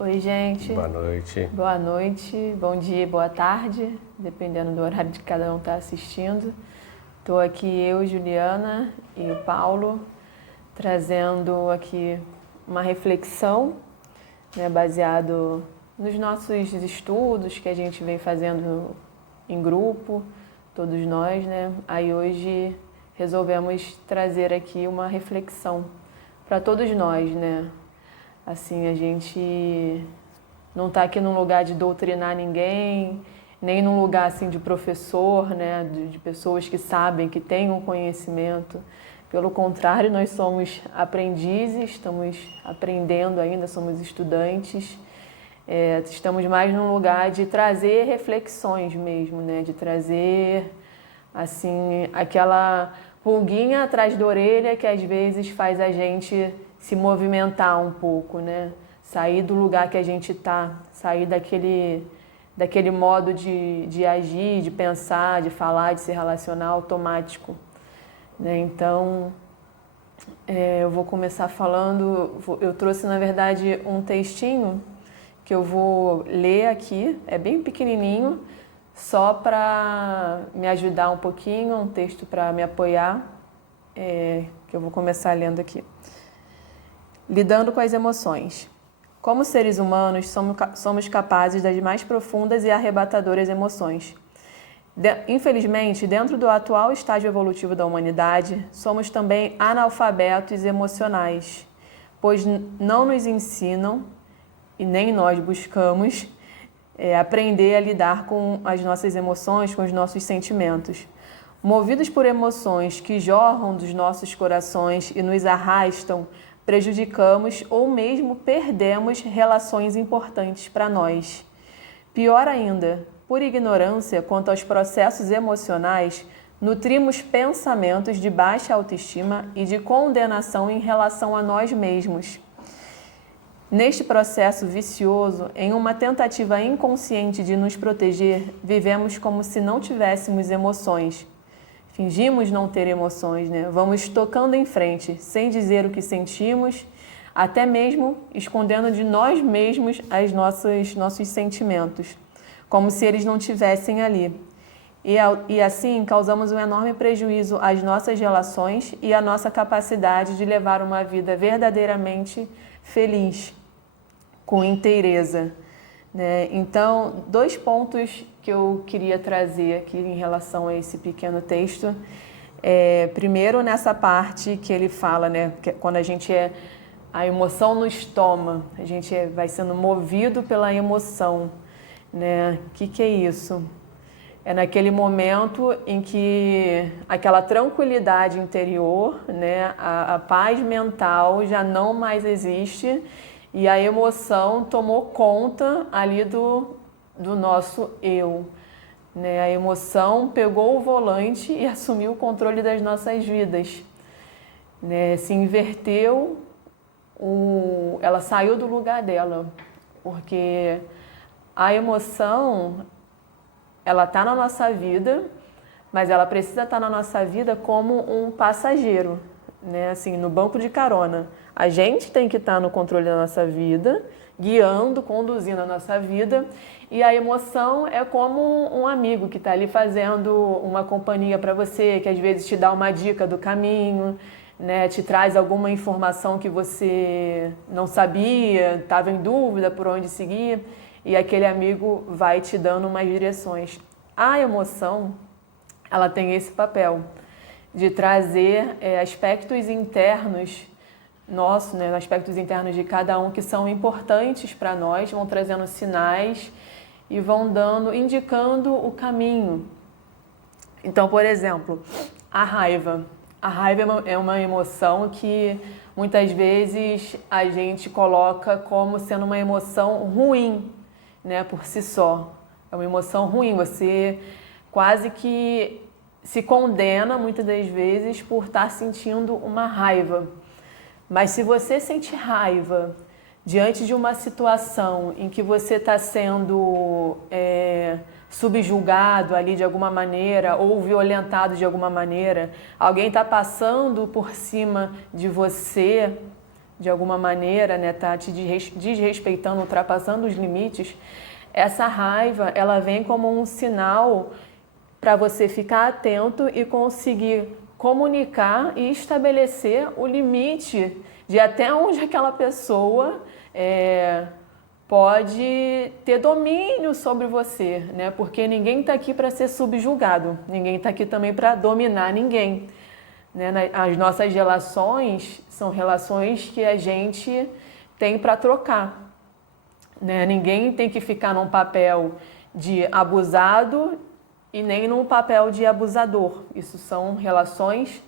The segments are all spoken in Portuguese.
Oi, gente. Boa noite. Boa noite, bom dia, boa tarde, dependendo do horário de cada um estar assistindo. Estou aqui eu, Juliana e o Paulo, trazendo aqui uma reflexão, né, baseado nos nossos estudos que a gente vem fazendo em grupo, todos nós, né? Aí hoje resolvemos trazer aqui uma reflexão para todos nós, né? Assim, a gente não está aqui num lugar de doutrinar ninguém, nem num lugar assim de professor, né, de pessoas que sabem, que têm um conhecimento. Pelo contrário, nós somos aprendizes, estamos aprendendo ainda, somos estudantes. Estamos mais num lugar de trazer reflexões mesmo, né, de trazer assim aquela pulguinha atrás da orelha que às vezes faz a gente se movimentar um pouco, né? Sair do lugar que a gente está, sair daquele modo de agir, de pensar, de falar, de se relacionar automático, né? Então, eu vou começar falando, eu trouxe na verdade um textinho que eu vou ler aqui, é bem pequenininho, só para me ajudar um pouquinho, um texto para me apoiar, que eu vou começar lendo aqui. Lidando com as emoções. Como seres humanos, somos capazes das mais profundas e arrebatadoras emoções. Infelizmente, dentro do atual estágio evolutivo da humanidade, somos também analfabetos emocionais, pois não nos ensinam, e nem nós buscamos, aprender a lidar com as nossas emoções, com os nossos sentimentos. Movidos por emoções que jorram dos nossos corações e nos arrastam, prejudicamos ou mesmo perdemos relações importantes para nós. Pior ainda, por ignorância quanto aos processos emocionais, nutrimos pensamentos de baixa autoestima e de condenação em relação a nós mesmos. Neste processo vicioso, em uma tentativa inconsciente de nos proteger, vivemos como se não tivéssemos emoções. Fingimos não ter emoções, né? Vamos tocando em frente, sem dizer o que sentimos, até mesmo escondendo de nós mesmos nossos sentimentos, como se eles não estivessem ali. E assim causamos um enorme prejuízo às nossas relações e à nossa capacidade de levar uma vida verdadeiramente feliz, com inteireza, né? Então, 2 pontos que eu queria trazer aqui em relação a esse pequeno texto. Primeiro, nessa parte que ele fala, né, que quando a emoção nos toma, a gente vai sendo movido pela emoção, né? O que é isso? É naquele momento em que aquela tranquilidade interior, né, a paz mental já não mais existe e a emoção tomou conta ali do nosso eu, né? A emoção pegou o volante e assumiu o controle das nossas vidas, né? Se inverteu, ela saiu do lugar dela, porque a emoção, ela está na nossa vida, mas ela precisa estar na nossa vida como um passageiro, né? Assim, no banco de carona. A gente tem que estar no controle da nossa vida, guiando, conduzindo a nossa vida, e a emoção é como um amigo que está ali fazendo uma companhia para você, que às vezes te dá uma dica do caminho, né? Te traz alguma informação que você não sabia, estava em dúvida por onde seguir, e aquele amigo vai te dando umas direções. A emoção, ela tem esse papel de trazer aspectos internos nossos, né, aspectos internos de cada um que são importantes para nós, vão trazendo sinais e vão indicando o caminho. Então, por exemplo, a raiva. A raiva é uma emoção que muitas vezes a gente coloca como sendo uma emoção ruim, né, por si só. É uma emoção ruim, você quase que se condena muitas das vezes por estar sentindo uma raiva. Mas se você sente raiva diante de uma situação em que você está sendo subjugado ali de alguma maneira ou violentado de alguma maneira, alguém está passando por cima de você, de alguma maneira, né, tá te desrespeitando, ultrapassando os limites, essa raiva, ela vem como um sinal para você ficar atento e conseguir comunicar e estabelecer o limite de até onde aquela pessoa pode ter domínio sobre você, né? Porque ninguém está aqui para ser subjugado, ninguém está aqui também para dominar ninguém, né? As nossas relações são relações que a gente tem para trocar, né? Ninguém tem que ficar num papel de abusado e nem num papel de abusador. Isso são relações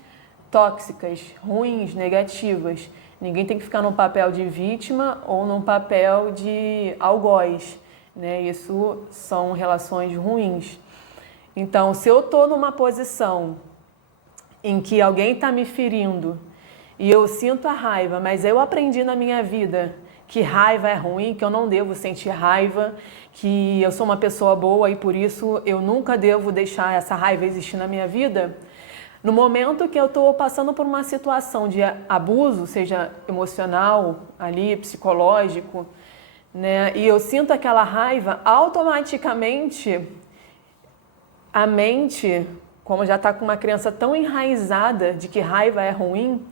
tóxicas, ruins, negativas. Ninguém tem que ficar num papel de vítima ou num papel de algoz, né? Isso são relações ruins. Então, se eu estou numa posição em que alguém está me ferindo e eu sinto a raiva, mas eu aprendi na minha vida que raiva é ruim, que eu não devo sentir raiva, que eu sou uma pessoa boa e por isso eu nunca devo deixar essa raiva existir na minha vida. No momento que eu estou passando por uma situação de abuso, seja emocional, ali, psicológico, né, e eu sinto aquela raiva, automaticamente a mente, como já está com uma crença tão enraizada de que raiva é ruim,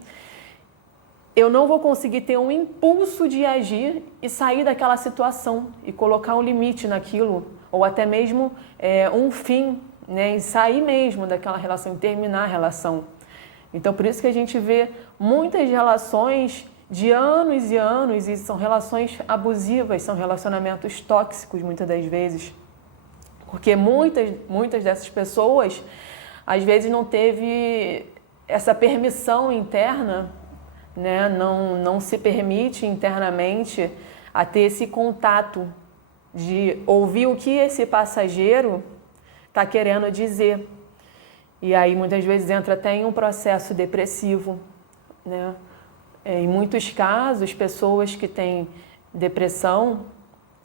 eu não vou conseguir ter um impulso de agir e sair daquela situação e colocar um limite naquilo, ou até mesmo um fim, né, e sair mesmo daquela relação, e terminar a relação. Então, por isso que a gente vê muitas relações de anos e anos, e são relações abusivas, são relacionamentos tóxicos muitas das vezes, porque muitas dessas pessoas, às vezes, não teve essa permissão interna, né? Não se permite internamente a ter esse contato de ouvir o que esse passageiro está querendo dizer. E aí muitas vezes entra até em um processo depressivo, né? Em muitos casos, pessoas que têm depressão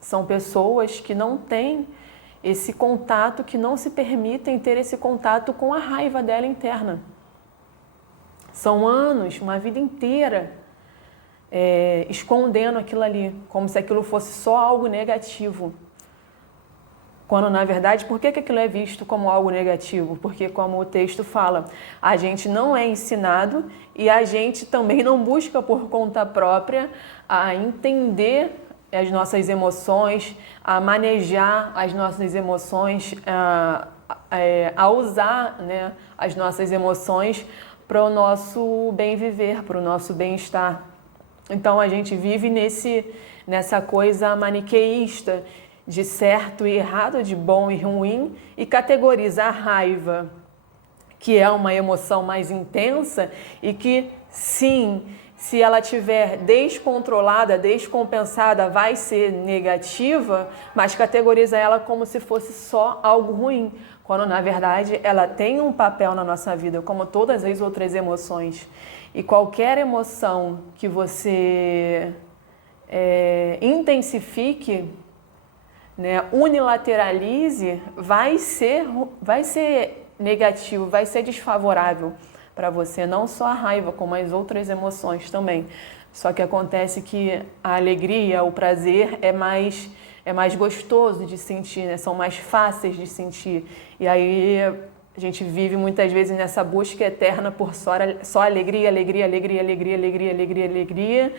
são pessoas que não têm esse contato, que não se permitem ter esse contato com a raiva dela interna. São anos, uma vida inteira, escondendo aquilo ali, como se aquilo fosse só algo negativo. Quando, na verdade, por que aquilo é visto como algo negativo? Porque, como o texto fala, a gente não é ensinado e a gente também não busca por conta própria a entender as nossas emoções, a manejar as nossas emoções, a usar, né, as nossas emoções para o nosso bem viver, para o nosso bem-estar. Então a gente vive nessa coisa maniqueísta de certo e errado, de bom e ruim, e categoriza a raiva, que é uma emoção mais intensa e que, sim, se ela estiver descontrolada, descompensada, vai ser negativa, mas categoriza ela como se fosse só algo ruim, quando na verdade ela tem um papel na nossa vida, como todas as outras emoções. E qualquer emoção que você intensifique, né, unilateralize, vai ser negativo, vai ser desfavorável para você, não só a raiva, como as outras emoções também. Só que acontece que a alegria, o prazer é mais gostoso de sentir, né? São mais fáceis de sentir. E aí a gente vive muitas vezes nessa busca eterna por só alegria, alegria, alegria, alegria, alegria, alegria, alegria,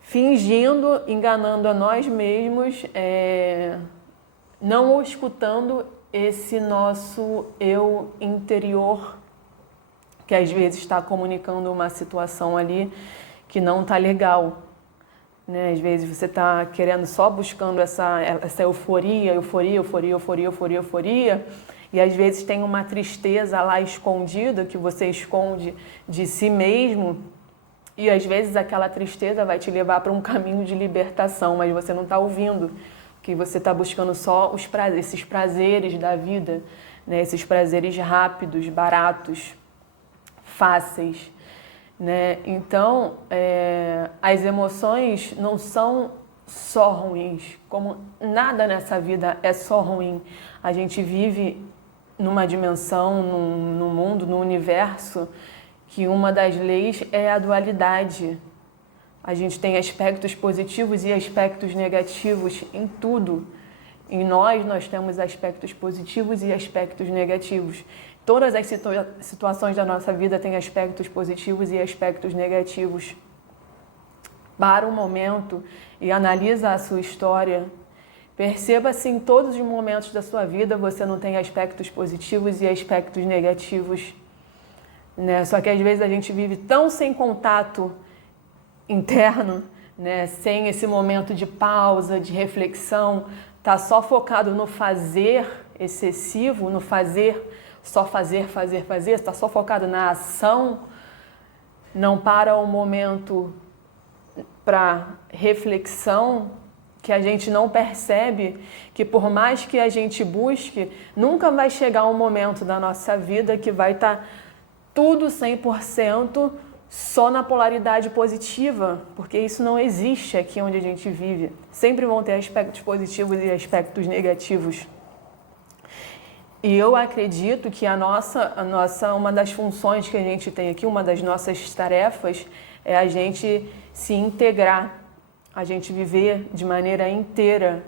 fingindo, enganando a nós mesmos, não escutando esse nosso eu interior, que às vezes está comunicando uma situação ali que não está legal, né? Às vezes você está querendo só buscando essa euforia, e às vezes tem uma tristeza lá escondida que você esconde de si mesmo, e às vezes aquela tristeza vai te levar para um caminho de libertação, mas você não está ouvindo, que você está buscando só esses prazeres da vida, né? Esses prazeres rápidos, baratos, fáceis, né? Então, as emoções não são só ruins, como nada nessa vida é só ruim. A gente vive numa dimensão, no mundo, no universo, que uma das leis é a dualidade, A gente tem aspectos positivos e aspectos negativos em tudo. Em nós temos aspectos positivos e aspectos negativos. Todas as situações da nossa vida têm aspectos positivos e aspectos negativos. Para um momento e analisa a sua história. Perceba se em todos os momentos da sua vida você não tem aspectos positivos e aspectos negativos. Né? Só que às vezes a gente vive tão sem contato interno, né? Sem esse momento de pausa, de reflexão, tá só focado no fazer excessivo, no fazer, só fazer, está só focado na ação, não para um momento para reflexão, que a gente não percebe que por mais que a gente busque, nunca vai chegar um momento da nossa vida que vai estar tudo 100% só na polaridade positiva, porque isso não existe aqui onde a gente vive. Sempre vão ter aspectos positivos e aspectos negativos. E eu acredito que uma das funções que a gente tem aqui, uma das nossas tarefas, é a gente se integrar, a gente viver de maneira inteira,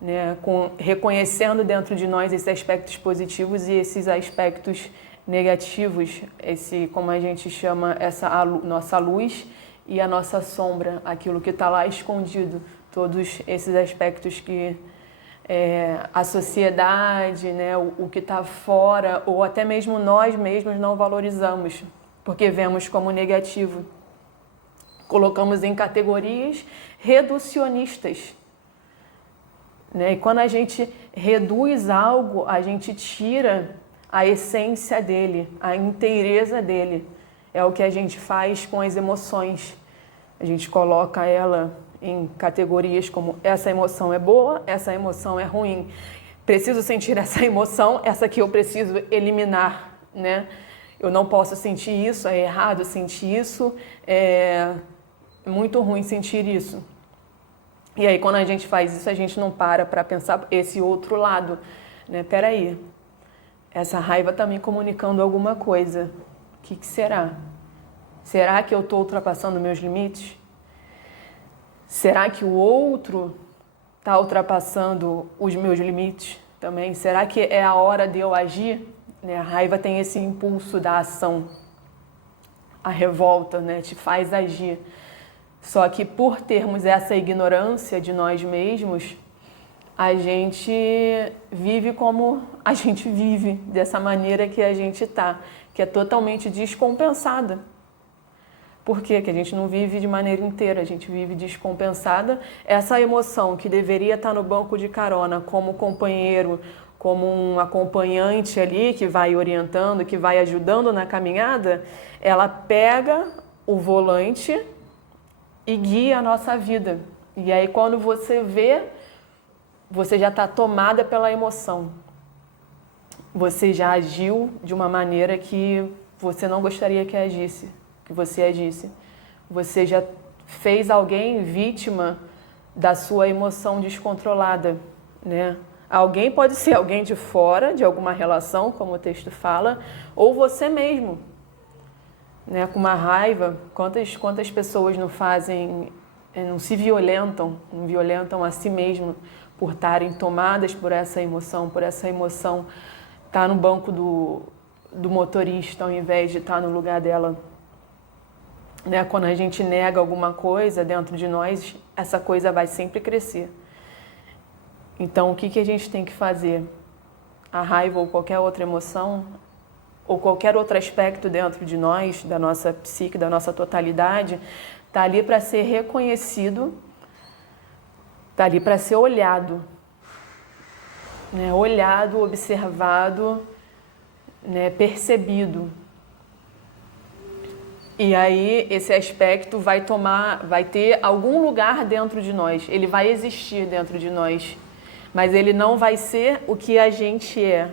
né, reconhecendo dentro de nós esses aspectos positivos e esses aspectos negativos, como a gente chama, nossa luz e a nossa sombra, aquilo que está lá escondido, todos esses aspectos que a sociedade, né, o que está fora, ou até mesmo nós mesmos não valorizamos, porque vemos como negativo. Colocamos em categorias reducionistas. Né? E quando a gente reduz algo, a gente tira a essência dele, a inteireza dele. É o que a gente faz com as emoções. A gente coloca ela em categorias como essa emoção é boa, essa emoção é ruim. Preciso sentir essa emoção, essa que eu preciso eliminar, né? Eu não posso sentir isso, é errado sentir isso, é muito ruim sentir isso. E aí quando a gente faz isso, a gente não para pensar esse outro lado, né? Peraí, essa raiva está me comunicando alguma coisa. O que será? Será que eu estou ultrapassando meus limites? Será que o outro está ultrapassando os meus limites também? Será que é a hora de eu agir? Né? A raiva tem esse impulso da ação. A revolta, né, te faz agir. Só que por termos essa ignorância de nós mesmos, a gente vive como a gente vive, dessa maneira que a gente está, que é totalmente descompensada. Por quê? Que a gente não vive de maneira inteira, a gente vive descompensada. Essa emoção que deveria estar no banco de carona como companheiro, como um acompanhante ali que vai orientando, que vai ajudando na caminhada, ela pega o volante e guia a nossa vida. E aí quando você vê, você já está tomada pela emoção. Você já agiu de uma maneira que você não gostaria que você agisse. Você já fez alguém vítima da sua emoção descontrolada, né? Alguém pode ser alguém de fora, de alguma relação, como o texto fala, ou você mesmo, né? Com uma raiva, quantas pessoas não se violentam, não violentam a si mesmo por estarem tomadas por essa emoção estar no banco do motorista ao invés de estar no lugar dela. Né? Quando a gente nega alguma coisa dentro de nós, essa coisa vai sempre crescer. Então, o que a gente tem que fazer? A raiva ou qualquer outra emoção, ou qualquer outro aspecto dentro de nós, da nossa psique, da nossa totalidade, está ali para ser reconhecido, está ali para ser olhado. Né? Olhado, observado, né? Percebido. E aí esse aspecto vai ter algum lugar dentro de nós, ele vai existir dentro de nós, mas ele não vai ser o que a gente é.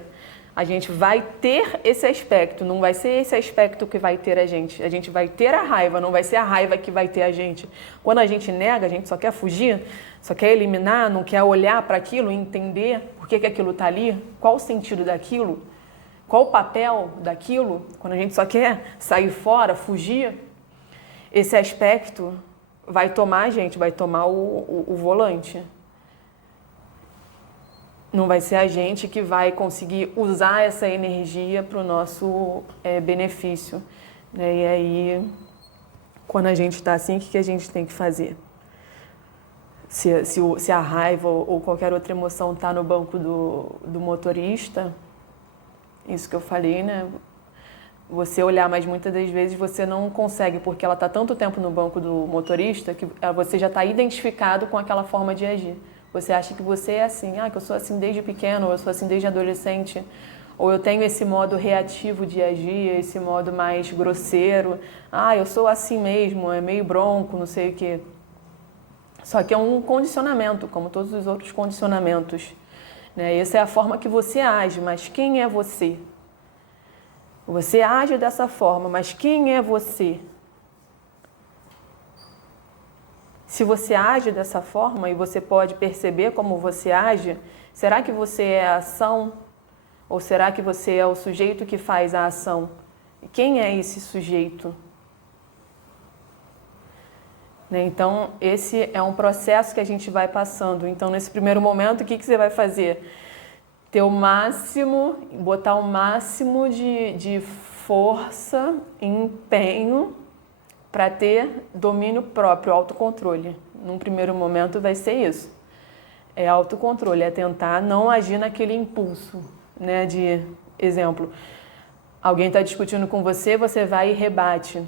A gente vai ter esse aspecto, não vai ser esse aspecto que vai ter a gente vai ter a raiva, não vai ser a raiva que vai ter a gente. Quando a gente nega, a gente só quer fugir, só quer eliminar, não quer olhar para aquilo e entender por que aquilo está ali, qual o sentido daquilo. Qual o papel daquilo, quando a gente só quer sair fora, fugir? Esse aspecto vai tomar a gente, vai tomar o volante. Não vai ser a gente que vai conseguir usar essa energia para o nosso benefício. Né? E aí, quando a gente está assim, o que a gente tem que fazer? Se a raiva ou qualquer outra emoção está no banco do motorista, isso que eu falei, né? Você olhar, mas muitas das vezes você não consegue, porque ela está tanto tempo no banco do motorista que você já está identificado com aquela forma de agir. Você acha que você é assim, que eu sou assim desde pequeno, ou eu sou assim desde adolescente, ou eu tenho esse modo reativo de agir, esse modo mais grosseiro, eu sou assim mesmo, é meio bronco, não sei o quê. Só que é um condicionamento, como todos os outros condicionamentos. Né? Essa é a forma que você age, mas quem é você? Você age dessa forma, mas quem é você? Se você age dessa forma e você pode perceber como você age, será que você é a ação? Ou será que você é o sujeito que faz a ação? E quem é esse sujeito? Então, esse é um processo que a gente vai passando. Então, nesse primeiro momento, o que você vai fazer? Ter o máximo, botar o máximo de força, empenho para ter domínio próprio, autocontrole. Num primeiro momento vai ser isso. É autocontrole, é tentar não agir naquele impulso, né? De exemplo, alguém está discutindo com você, você vai e rebate.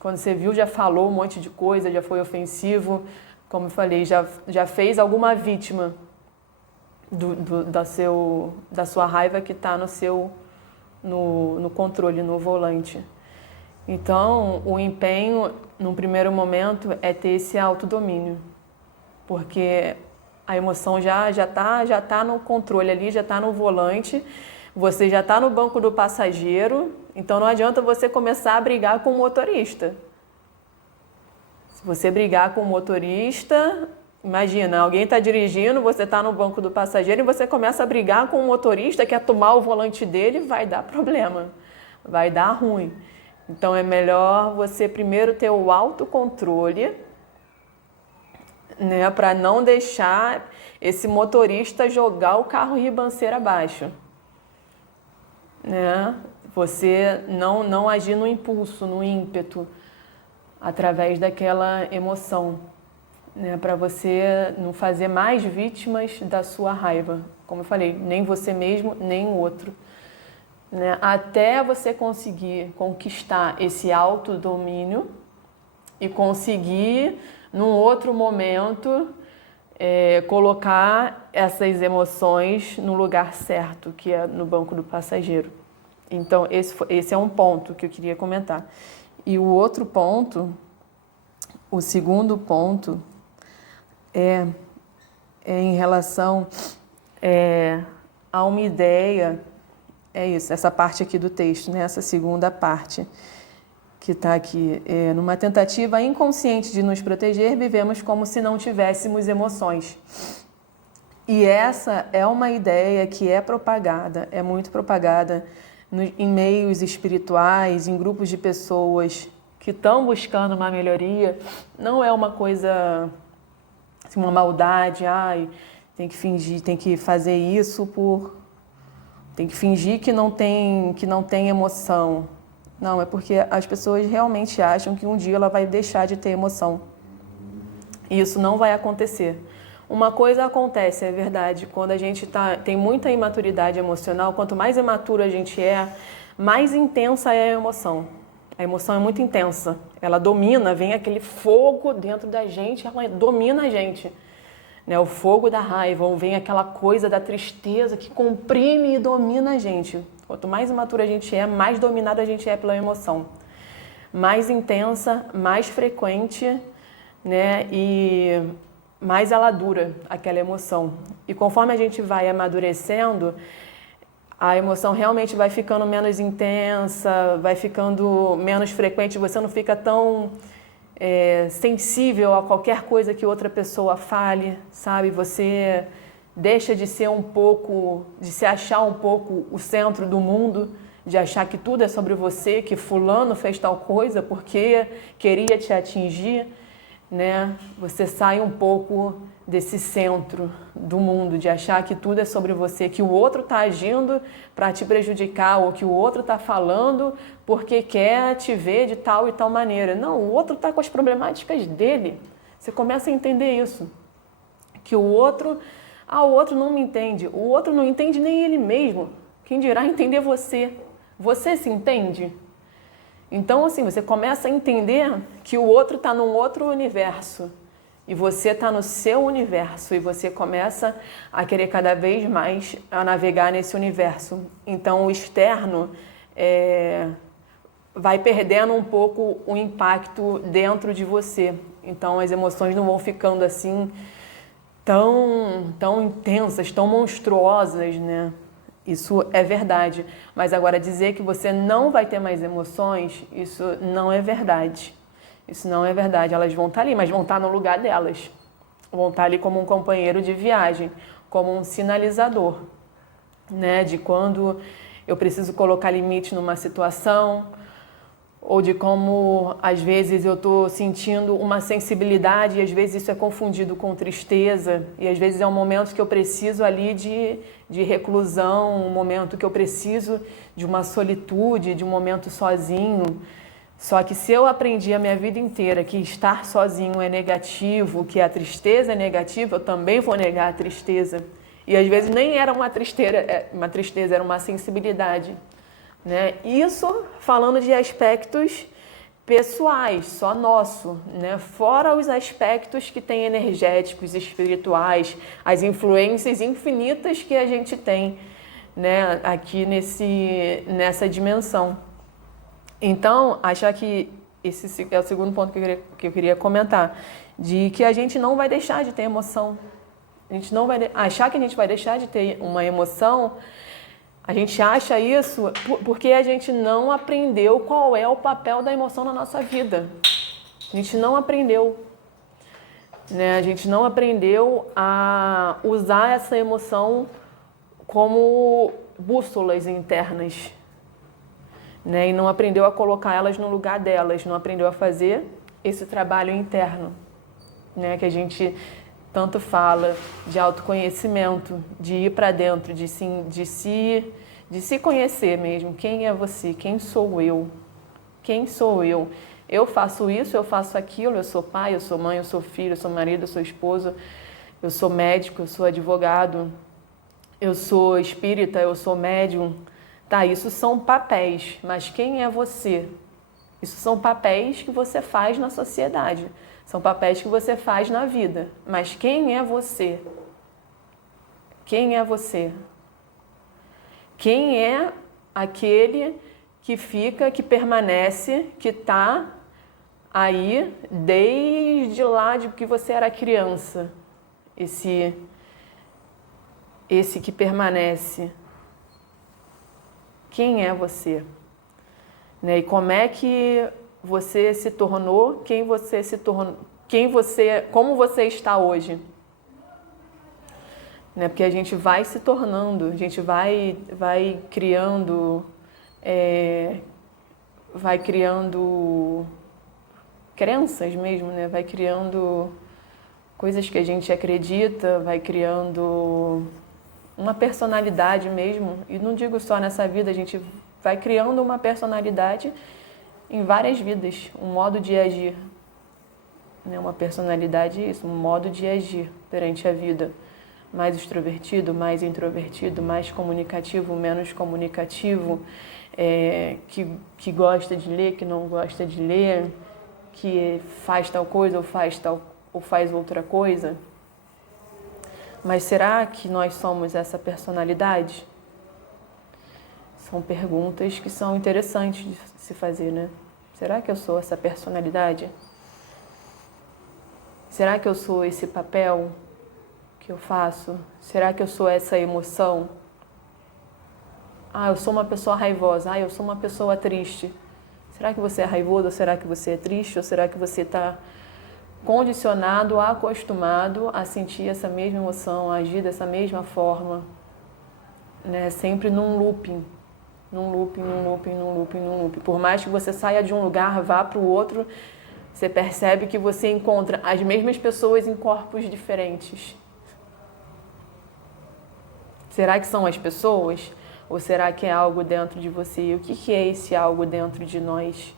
Quando você viu, já falou um monte de coisa, já foi ofensivo, como eu falei, já fez alguma vítima da sua raiva que está no controle, no volante. Então, o empenho, num primeiro momento, é ter esse autodomínio, porque a emoção já tá no controle ali, já está no volante, você já está no banco do passageiro, então não adianta você começar a brigar com o motorista. Se você brigar com o motorista, imagina, alguém está dirigindo, você está no banco do passageiro e você começa a brigar com o motorista, quer tomar o volante dele, vai dar problema, vai dar ruim. Então é melhor você primeiro ter o autocontrole, né, para não deixar esse motorista jogar o carro ribanceiro abaixo. Né? Você não agir no impulso, no ímpeto, através daquela emoção. Né, para você não fazer mais vítimas da sua raiva. Como eu falei, nem você mesmo, nem o outro. Né, até você conseguir conquistar esse autodomínio e conseguir, num outro momento, colocar essas emoções no lugar certo, que é no banco do passageiro. Então, esse é um ponto que eu queria comentar. E o outro ponto, o segundo ponto, é em relação a uma ideia, é isso, essa parte aqui do texto, né? Essa segunda parte que está aqui. Numa tentativa inconsciente de nos proteger, vivemos como se não tivéssemos emoções. E essa é uma ideia que é propagada, é muito propagada em meios espirituais, em grupos de pessoas que estão buscando uma melhoria. Não é uma coisa, assim, uma maldade, tem que fingir, tem que fazer isso tem que fingir que não tem emoção. Não, é porque as pessoas realmente acham que um dia ela vai deixar de ter emoção. E isso não vai acontecer. Uma coisa acontece, é verdade, quando a gente tem muita imaturidade emocional, quanto mais imaturo a gente é, mais intensa é a emoção. A emoção é muito intensa, ela domina, vem aquele fogo dentro da gente, ela domina a gente. Né? O fogo da raiva, ou vem aquela coisa da tristeza que comprime e domina a gente. Quanto mais imatura a gente é, mais dominada a gente é pela emoção. Mais intensa, mais frequente, né? E mais ela dura, aquela emoção. E conforme a gente vai amadurecendo, a emoção realmente vai ficando menos intensa, vai ficando menos frequente, você não fica tão sensível a qualquer coisa que outra pessoa fale, sabe? Você deixa de ser de se achar um pouco o centro do mundo, de achar que tudo é sobre você, que fulano fez tal coisa porque queria te atingir. né? Você sai um pouco desse centro do mundo, de achar que tudo é sobre você, que o outro está agindo para te prejudicar ou que o outro está falando porque quer te ver de tal e tal maneira. Não, o outro está com as problemáticas dele. Você começa a entender isso, que o outro não me entende, o outro não entende nem ele mesmo. Quem dirá entender você? Você se entende? Então, assim, você começa a entender que o outro está num outro universo e você está no seu universo e você começa a querer cada vez mais a navegar nesse universo. Então, o externo vai perdendo um pouco o impacto dentro de você. Então, as emoções não vão ficando assim tão intensas, tão monstruosas, né? Isso é verdade, mas agora dizer que você não vai ter mais emoções, isso não é verdade. Isso não é verdade. Elas vão estar ali, mas vão estar no lugar delas. Vão estar ali como um companheiro de viagem, como um sinalizador, né? De quando eu preciso colocar limite numa situação, ou de como às vezes eu estou sentindo uma sensibilidade e às vezes isso é confundido com tristeza e às vezes é um momento que eu preciso ali de reclusão, um momento que eu preciso de uma solitude, de um momento sozinho. Só que se eu aprendi a minha vida inteira que estar sozinho é negativo, que a tristeza é negativa, eu também vou negar a tristeza. E às vezes nem era uma tristeza, era uma sensibilidade. Né? Isso falando de aspectos pessoais, só nosso, né? Fora os aspectos que tem energéticos, espirituais, as influências infinitas que a gente tem, né? Aqui nessa dimensão. Então, achar que esse é o segundo ponto que eu queria comentar, de que a gente não vai deixar de ter emoção. A gente não vai achar que a gente vai deixar de ter uma emoção. A gente acha isso porque a gente não aprendeu qual é o papel da emoção na nossa vida. A gente não aprendeu, né? A gente não aprendeu a usar essa emoção como bússolas internas, né? E não aprendeu a colocar elas no lugar delas, não aprendeu a fazer esse trabalho interno, né? Que a gente tanto fala de autoconhecimento, de ir para dentro, de se conhecer mesmo. Quem é você? Quem sou eu? Quem sou eu? Eu faço isso, eu faço aquilo, eu sou pai, eu sou mãe, eu sou filho, eu sou marido, eu sou esposo, eu sou médico, eu sou advogado, eu sou espírita, eu sou médium. Tá, isso são papéis, mas quem é você? Isso são papéis que você faz na sociedade. São papéis que você faz na vida. Mas quem é você? Quem é você? Quem é aquele que fica, que permanece, que está aí desde lá de que você era criança? Esse que permanece. Quem é você? Né? E como é que você se tornou quem você se tornou, como você está hoje, né? Porque a gente vai se tornando, a gente vai criando crenças mesmo, né? Vai criando coisas que a gente acredita, vai criando uma personalidade mesmo. E não digo só nessa vida, a gente vai criando uma personalidade em várias vidas, um modo de agir, né? Uma personalidade, isso, um modo de agir perante a vida. Mais extrovertido, mais introvertido, mais comunicativo, menos comunicativo, que gosta de ler, que não gosta de ler, que faz tal coisa ou faz outra coisa. Mas será que nós somos essa personalidade? São perguntas que são interessantes de se fazer, né? Será que eu sou essa personalidade? Será que eu sou esse papel que eu faço? Será que eu sou essa emoção? Ah, eu sou uma pessoa raivosa. Ah, eu sou uma pessoa triste. Será que você é raivoso ou será que você é triste? Ou será que você está condicionado, acostumado a sentir essa mesma emoção, a agir dessa mesma forma, né? Sempre num looping. Por mais que você saia de um lugar, vá para o outro, Você percebe que você encontra as mesmas pessoas em corpos diferentes. Será que são as pessoas? Ou será que é algo dentro de você? E o que é esse algo dentro de nós?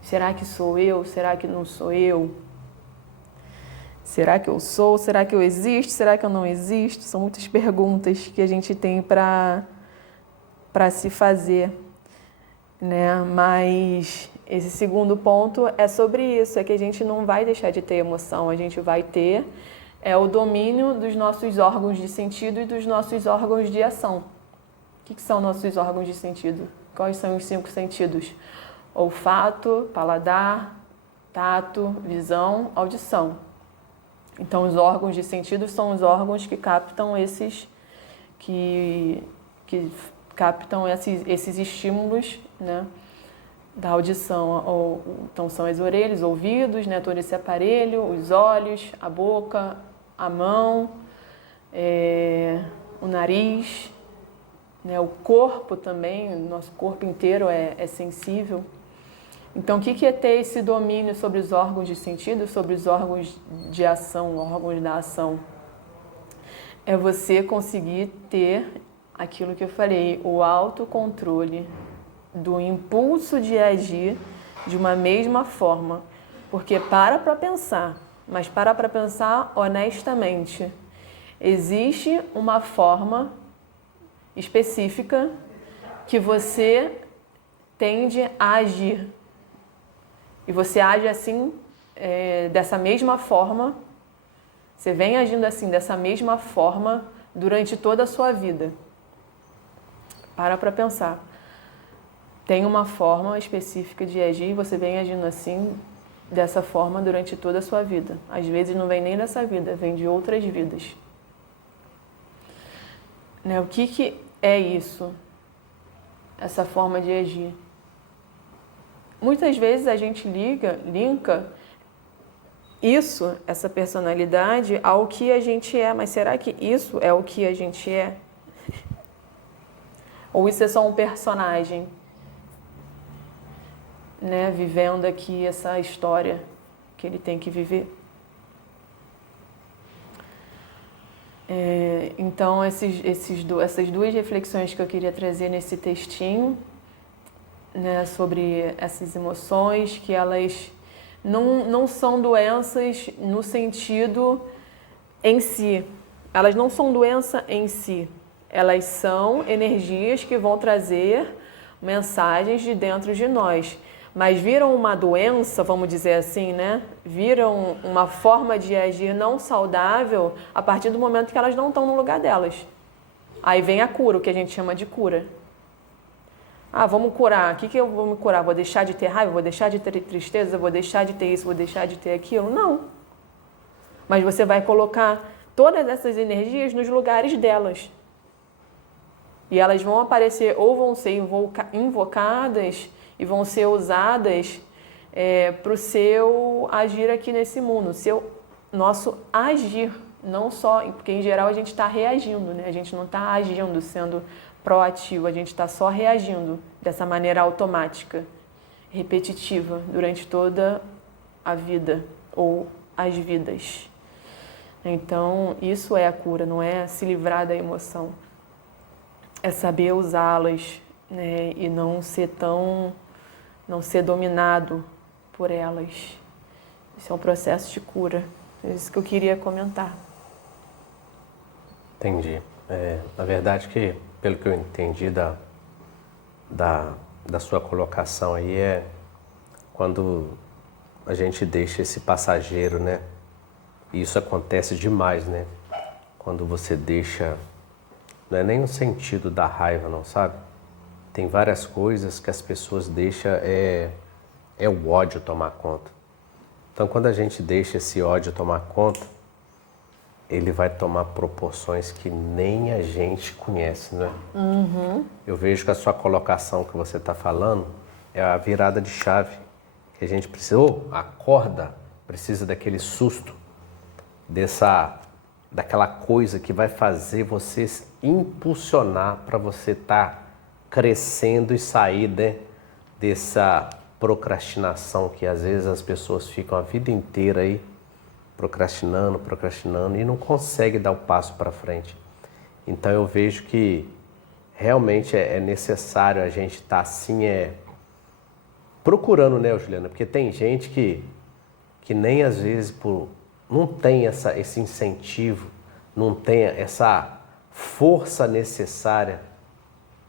Será que sou eu? Será que não sou eu? Será que eu sou? Será que eu existo? Será que eu não existo? São muitas perguntas que a gente tem para se fazer, né? Mas esse segundo ponto é sobre isso, é que a gente não vai deixar de ter emoção, a gente vai ter o domínio dos nossos órgãos de sentido e dos nossos órgãos de ação. O que são nossos órgãos de sentido? Quais são os 5 sentidos? Olfato, paladar, tato, visão, audição. Então, os órgãos de sentido são os órgãos que captam esses estímulos, né, da audição. Então, são as orelhas, ouvidos, né, todo esse aparelho, os olhos, a boca, a mão, o nariz, né, o corpo também, o nosso corpo inteiro é sensível. Então, o que é ter esse domínio sobre os órgãos de sentido, sobre os órgãos de ação, órgãos da ação? É você conseguir ter aquilo que eu falei, o autocontrole do impulso de agir de uma mesma forma. Porque para pensar, mas para pensar honestamente. Existe uma forma específica que você tende a agir. E você age assim, dessa mesma forma, você vem agindo assim, dessa mesma forma, durante toda a sua vida. Para pensar. Tem uma forma específica de agir e você vem agindo assim, dessa forma, durante toda a sua vida. Às vezes não vem nem dessa vida, vem de outras vidas. Né? O que é isso? Essa forma de agir. Muitas vezes a gente linka isso, essa personalidade, ao que a gente é. Mas será que isso é o que a gente é? Ou isso é só um personagem, né, vivendo aqui essa história que ele tem que viver? Então, essas duas reflexões que eu queria trazer nesse textinho, né, sobre essas emoções, que elas não são doenças no sentido em si. Elas não são doença em si. Elas são energias que vão trazer mensagens de dentro de nós. Mas viram uma doença, vamos dizer assim, né? Viram uma forma de agir não saudável a partir do momento que elas não estão no lugar delas. Aí vem a cura, o que a gente chama de cura. Ah, vamos curar. O que eu vou me curar? Vou deixar de ter raiva? Vou deixar de ter tristeza? Vou deixar de ter isso? Vou deixar de ter aquilo? Não. Mas você vai colocar todas essas energias nos lugares delas. E elas vão aparecer ou vão ser invocadas e vão ser usadas para o seu agir aqui nesse mundo, nosso agir, não só, porque em geral a gente está reagindo, né? A gente não está agindo, sendo proativo, a gente está só reagindo dessa maneira automática, repetitiva, durante toda a vida ou as vidas. Então, isso é a cura, não é se livrar da emoção, é saber usá-las, né? E não ser dominado por elas. Isso é um processo de cura. É isso que eu queria comentar. Entendi. Na verdade, pelo que eu entendi da sua colocação aí, é quando a gente deixa esse passageiro, né? E isso acontece demais, né? Quando você deixa... Não é nem o sentido da raiva, não, sabe? Tem várias coisas que as pessoas deixam, o ódio tomar conta. Então, quando a gente deixa esse ódio tomar conta, ele vai tomar proporções que nem a gente conhece, né? Uhum. Eu vejo que a sua colocação que você está falando é a virada de chave. Que a gente precisa, acorda, precisa daquele susto, daquela coisa que vai fazer você impulsionar para você estar crescendo e sair, né, procrastinação que às vezes as pessoas ficam a vida inteira aí procrastinando e não conseguem dar o passo para frente. Então eu vejo que realmente é necessário a gente estar assim, procurando, né, Juliana? Porque tem gente que nem às vezes não tem esse incentivo, não tem essa força necessária,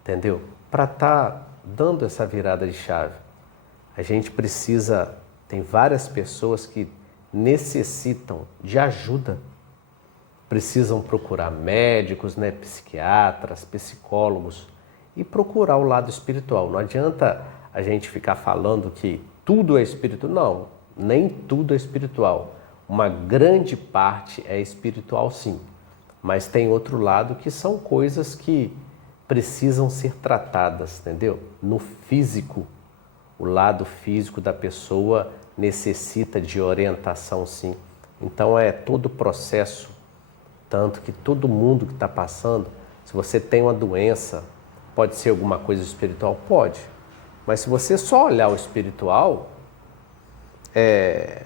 entendeu? Para estar dando essa virada de chave. A gente precisa, tem várias pessoas que necessitam de ajuda, precisam procurar médicos, né, psiquiatras, psicólogos e procurar o lado espiritual. Não adianta a gente ficar falando que tudo é espiritual. Não, nem tudo é espiritual. Uma grande parte é espiritual, sim. Mas tem outro lado que são coisas que precisam ser tratadas, entendeu? No físico, o lado físico da pessoa necessita de orientação, sim. Então é todo o processo, tanto que todo mundo que está passando, se você tem uma doença, pode ser alguma coisa espiritual? Pode. Mas se você só olhar o espiritual,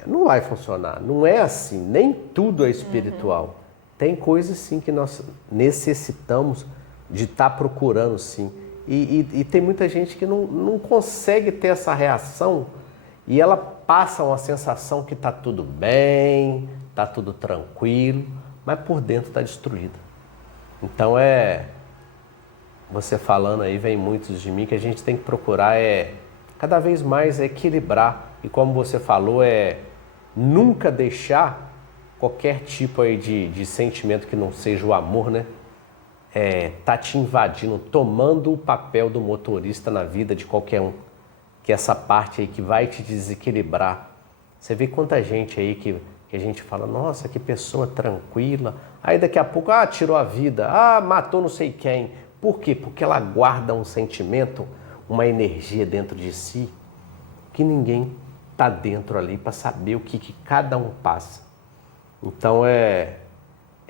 não vai funcionar. Não é assim, nem tudo é espiritual. Tem coisas sim que nós necessitamos de estar procurando, sim. E tem muita gente que não consegue ter essa reação e ela passa uma sensação que está tudo bem, está tudo tranquilo, mas por dentro está destruída. Então você falando aí, vem muitos de mim, que a gente tem que procurar cada vez mais equilibrar. E como você falou, nunca deixar qualquer tipo aí de sentimento que não seja o amor, né? Tá te invadindo, tomando o papel do motorista na vida de qualquer um. Que essa parte aí que vai te desequilibrar. Você vê quanta gente aí que a gente fala, nossa, que pessoa tranquila. Aí daqui a pouco, tirou a vida, matou não sei quem. Por quê? Porque ela guarda um sentimento, uma energia dentro de si, que ninguém tá dentro ali para saber o que cada um passa. Então é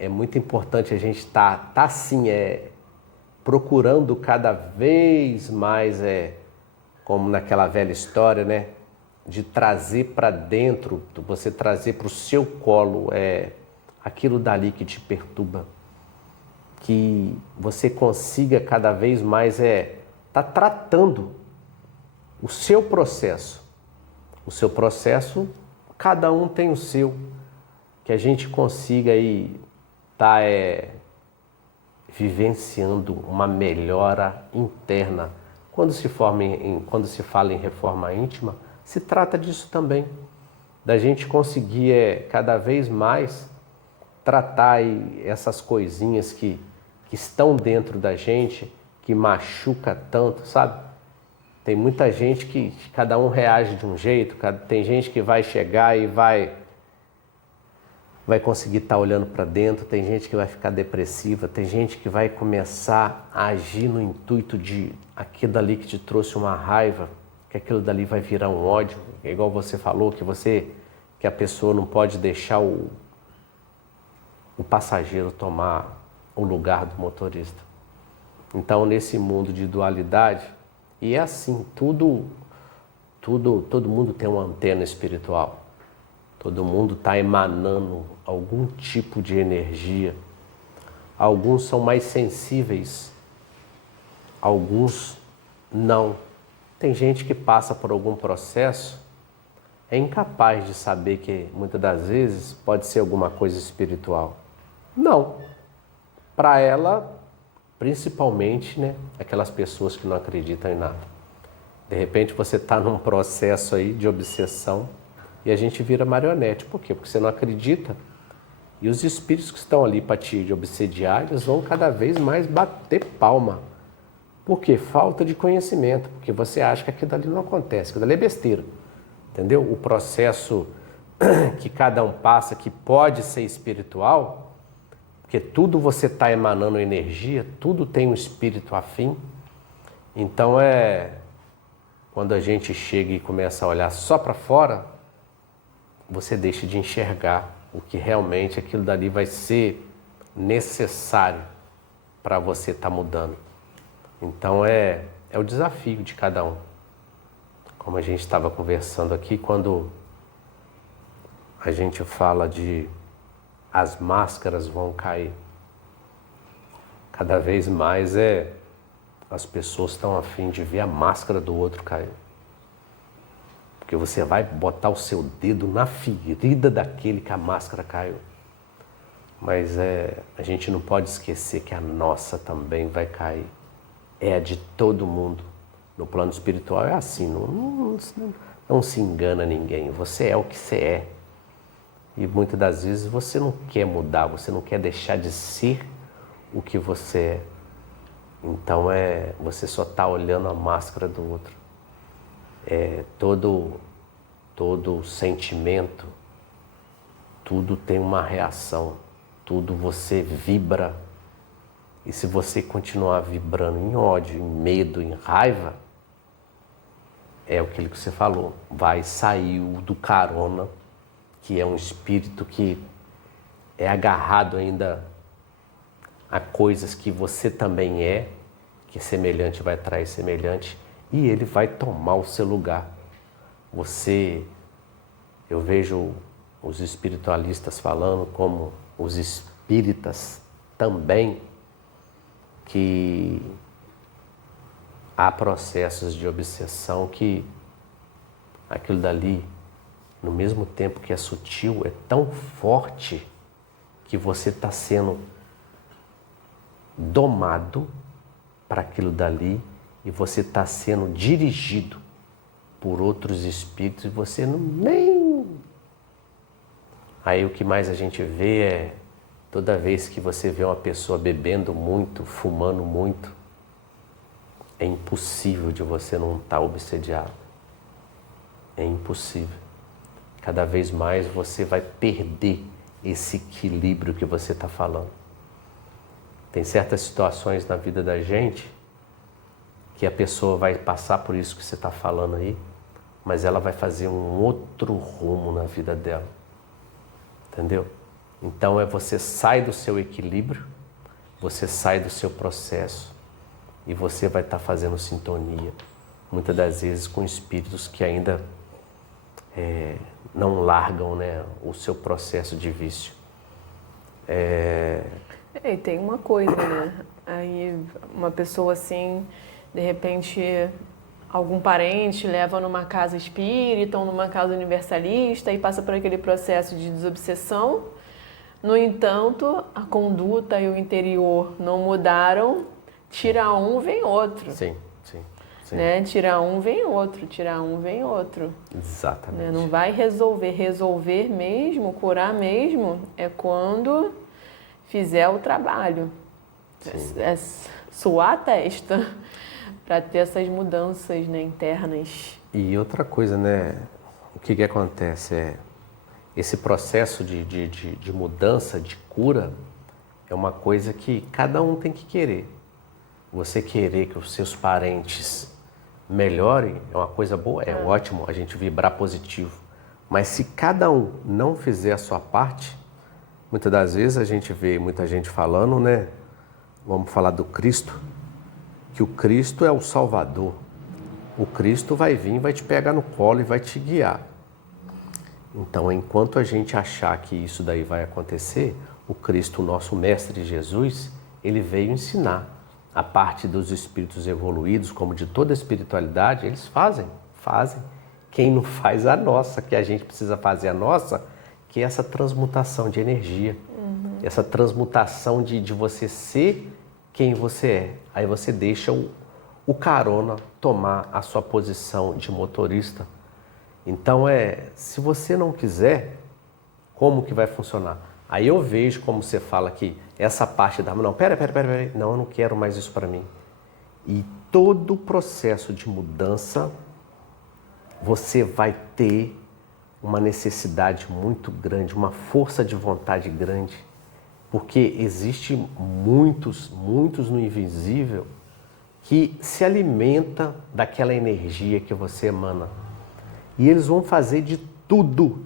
muito importante a gente tá assim, procurando cada vez mais, como naquela velha história, né? De trazer para dentro, você trazer para o seu colo aquilo dali que te perturba. Que você consiga cada vez mais tá tratando o seu processo. O seu processo, cada um tem o seu. Que a gente consiga aí tá vivenciando uma melhora interna. Quando se fala em reforma íntima, se trata disso também. Da gente conseguir cada vez mais tratar aí essas coisinhas que estão dentro da gente, que machuca tanto, sabe? Tem muita gente que cada um reage de um jeito, tem gente que vai chegar e vai conseguir estar olhando para dentro, tem gente que vai ficar depressiva, tem gente que vai começar a agir no intuito de aquilo dali que te trouxe uma raiva, que aquilo dali vai virar um ódio, igual você falou, que a pessoa não pode deixar o passageiro tomar o lugar do motorista. Então, nesse mundo de dualidade, e é assim, todo mundo tem uma antena espiritual. Todo mundo está emanando algum tipo de energia. Alguns são mais sensíveis, alguns não. Tem gente que passa por algum processo, é incapaz de saber que muitas das vezes pode ser alguma coisa espiritual. Não. Para ela, principalmente, né, aquelas pessoas que não acreditam em nada. De repente você está num processo aí de obsessão e a gente vira marionete. Por quê? Porque você não acredita. E os espíritos que estão ali para te obsediar, eles vão cada vez mais bater palma. Por quê? Falta de conhecimento. Porque você acha que aquilo ali não acontece, aquilo ali é besteira. Entendeu? O processo que cada um passa, que pode ser espiritual, porque tudo você está emanando energia, tudo tem um espírito afim. Então quando a gente chega e começa a olhar só para fora, você deixa de enxergar o que realmente aquilo dali vai ser necessário para você estar mudando. Então é o desafio de cada um. como a gente estava conversando aqui, quando a gente fala de as máscaras vão cair, cada vez mais as pessoas estão a fim de ver a máscara do outro cair. Porque você vai botar o seu dedo na ferida daquele que a máscara caiu. Mas a gente não pode esquecer que a nossa também vai cair. É a de todo mundo. No plano espiritual é assim, não se engana ninguém. Você é o que você é. E muitas das vezes você não quer mudar, você não quer deixar de ser o que você é. Então você só está olhando a máscara do outro. Todo sentimento, tudo tem uma reação, tudo você vibra. E se você continuar vibrando em ódio, em medo, em raiva, é aquilo que você falou, vai sair do carona, que é um espírito que é agarrado ainda a coisas que você também é, que semelhante vai atrair semelhante, e ele vai tomar o seu lugar. Eu vejo os espiritualistas falando, como os espíritas também, que há processos de obsessão que aquilo dali, no mesmo tempo que é sutil, é tão forte que você está sendo domado para aquilo dali e você está sendo dirigido por outros espíritos e você nem... Aí o que mais a gente vê é, toda vez que você vê uma pessoa bebendo muito, fumando muito, é impossível de você não estar obsediado. É impossível. Cada vez mais você vai perder esse equilíbrio que você está falando. Tem certas situações na vida da gente que a pessoa vai passar por isso que você está falando aí, mas ela vai fazer um outro rumo na vida dela. Entendeu? Então você sai do seu equilíbrio, você sai do seu processo e você vai estar fazendo sintonia, muitas das vezes com espíritos que ainda não largam, né, o seu processo de vício. E tem uma coisa, né? Aí uma pessoa assim, de repente, algum parente leva numa casa espírita ou numa casa universalista e passa por aquele processo de desobsessão. No entanto, a conduta e o interior não mudaram, tira um, vem outro. Sim. Né? Tira um, vem outro, tira um, vem outro. Exatamente. Né? Não vai resolver mesmo, curar mesmo, é quando fizer o trabalho. Suar a testa para ter essas mudanças, né, internas. E outra coisa, né, o que acontece esse processo de mudança, de cura, é uma coisa que cada um tem que querer. Você querer que os seus parentes melhorem é uma coisa boa, é ótimo a gente vibrar positivo. Mas se cada um não fizer a sua parte, muitas das vezes a gente vê muita gente falando, né? Vamos falar do Cristo, que o Cristo é o Salvador. O Cristo vai vir, vai te pegar no colo e vai te guiar. Então, enquanto a gente achar que isso daí vai acontecer, o Cristo, o nosso Mestre Jesus, ele veio ensinar. A parte dos espíritos evoluídos, como de toda a espiritualidade, eles fazem. Quem não faz a nossa, que a gente precisa fazer a nossa, que é essa transmutação de energia. Essa transmutação de você ser quem você é. Aí você deixa o carona tomar a sua posição de motorista. Então, se você não quiser, como que vai funcionar? Aí eu vejo como você fala que essa parte da... Não, pera, não, eu não quero mais isso para mim. E todo o processo de mudança, você vai ter uma necessidade muito grande, uma força de vontade grande, porque existe muitos no invisível que se alimenta daquela energia que você emana. E eles vão fazer de tudo.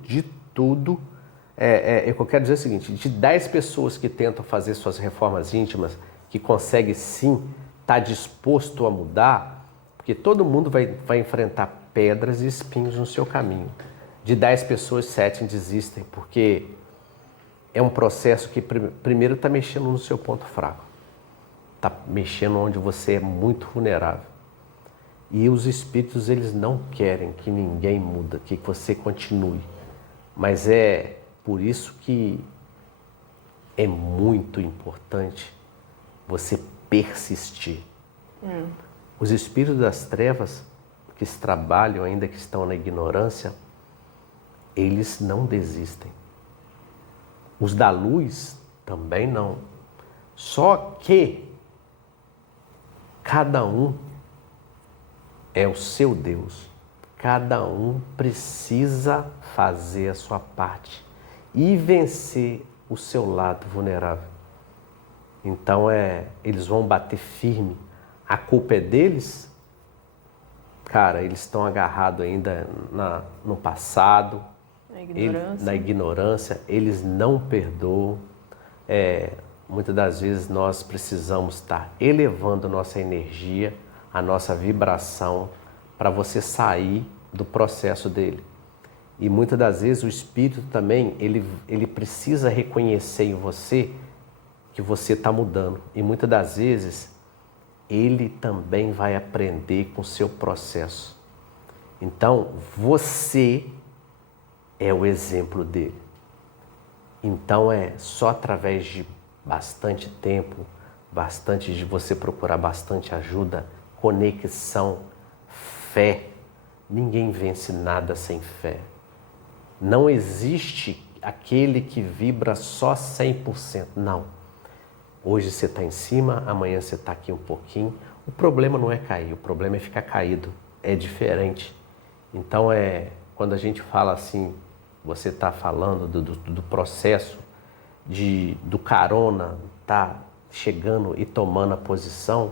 Eu quero dizer o seguinte, de 10 pessoas que tentam fazer suas reformas íntimas, que conseguem sim estar disposto a mudar, porque todo mundo vai enfrentar pedras e espinhos no seu caminho. De 10 pessoas, 7 desistem, porque é um processo que primeiro está mexendo no seu ponto fraco. Está mexendo onde você é muito vulnerável. E os espíritos, eles não querem que ninguém muda, que você continue. Mas é por isso que é muito importante você persistir. Os espíritos das trevas, que trabalham ainda, que estão na ignorância, eles não desistem. Os da luz também não. Só que cada um é o seu Deus. Cada um precisa fazer a sua parte e vencer o seu lado vulnerável. Então eles vão bater firme. A culpa é deles? Cara, eles estão agarrados ainda no passado, na ignorância, eles não perdoam. Muitas das vezes nós precisamos estar elevando nossa energia, a nossa vibração, para você sair do processo dele. E muitas das vezes o espírito também, ele precisa reconhecer em você que você está mudando. E muitas das vezes ele também vai aprender com o seu processo. Então, você é o exemplo dele. Então, é só através de bastante tempo, de você procurar bastante ajuda, conexão, fé. Ninguém vence nada sem fé. Não existe aquele que vibra só 100%. Não. Hoje você está em cima, amanhã você está aqui um pouquinho. O problema não é cair, o problema é ficar caído. É diferente. Então, quando a gente fala assim, você está falando do processo do carona, tá chegando e tomando a posição,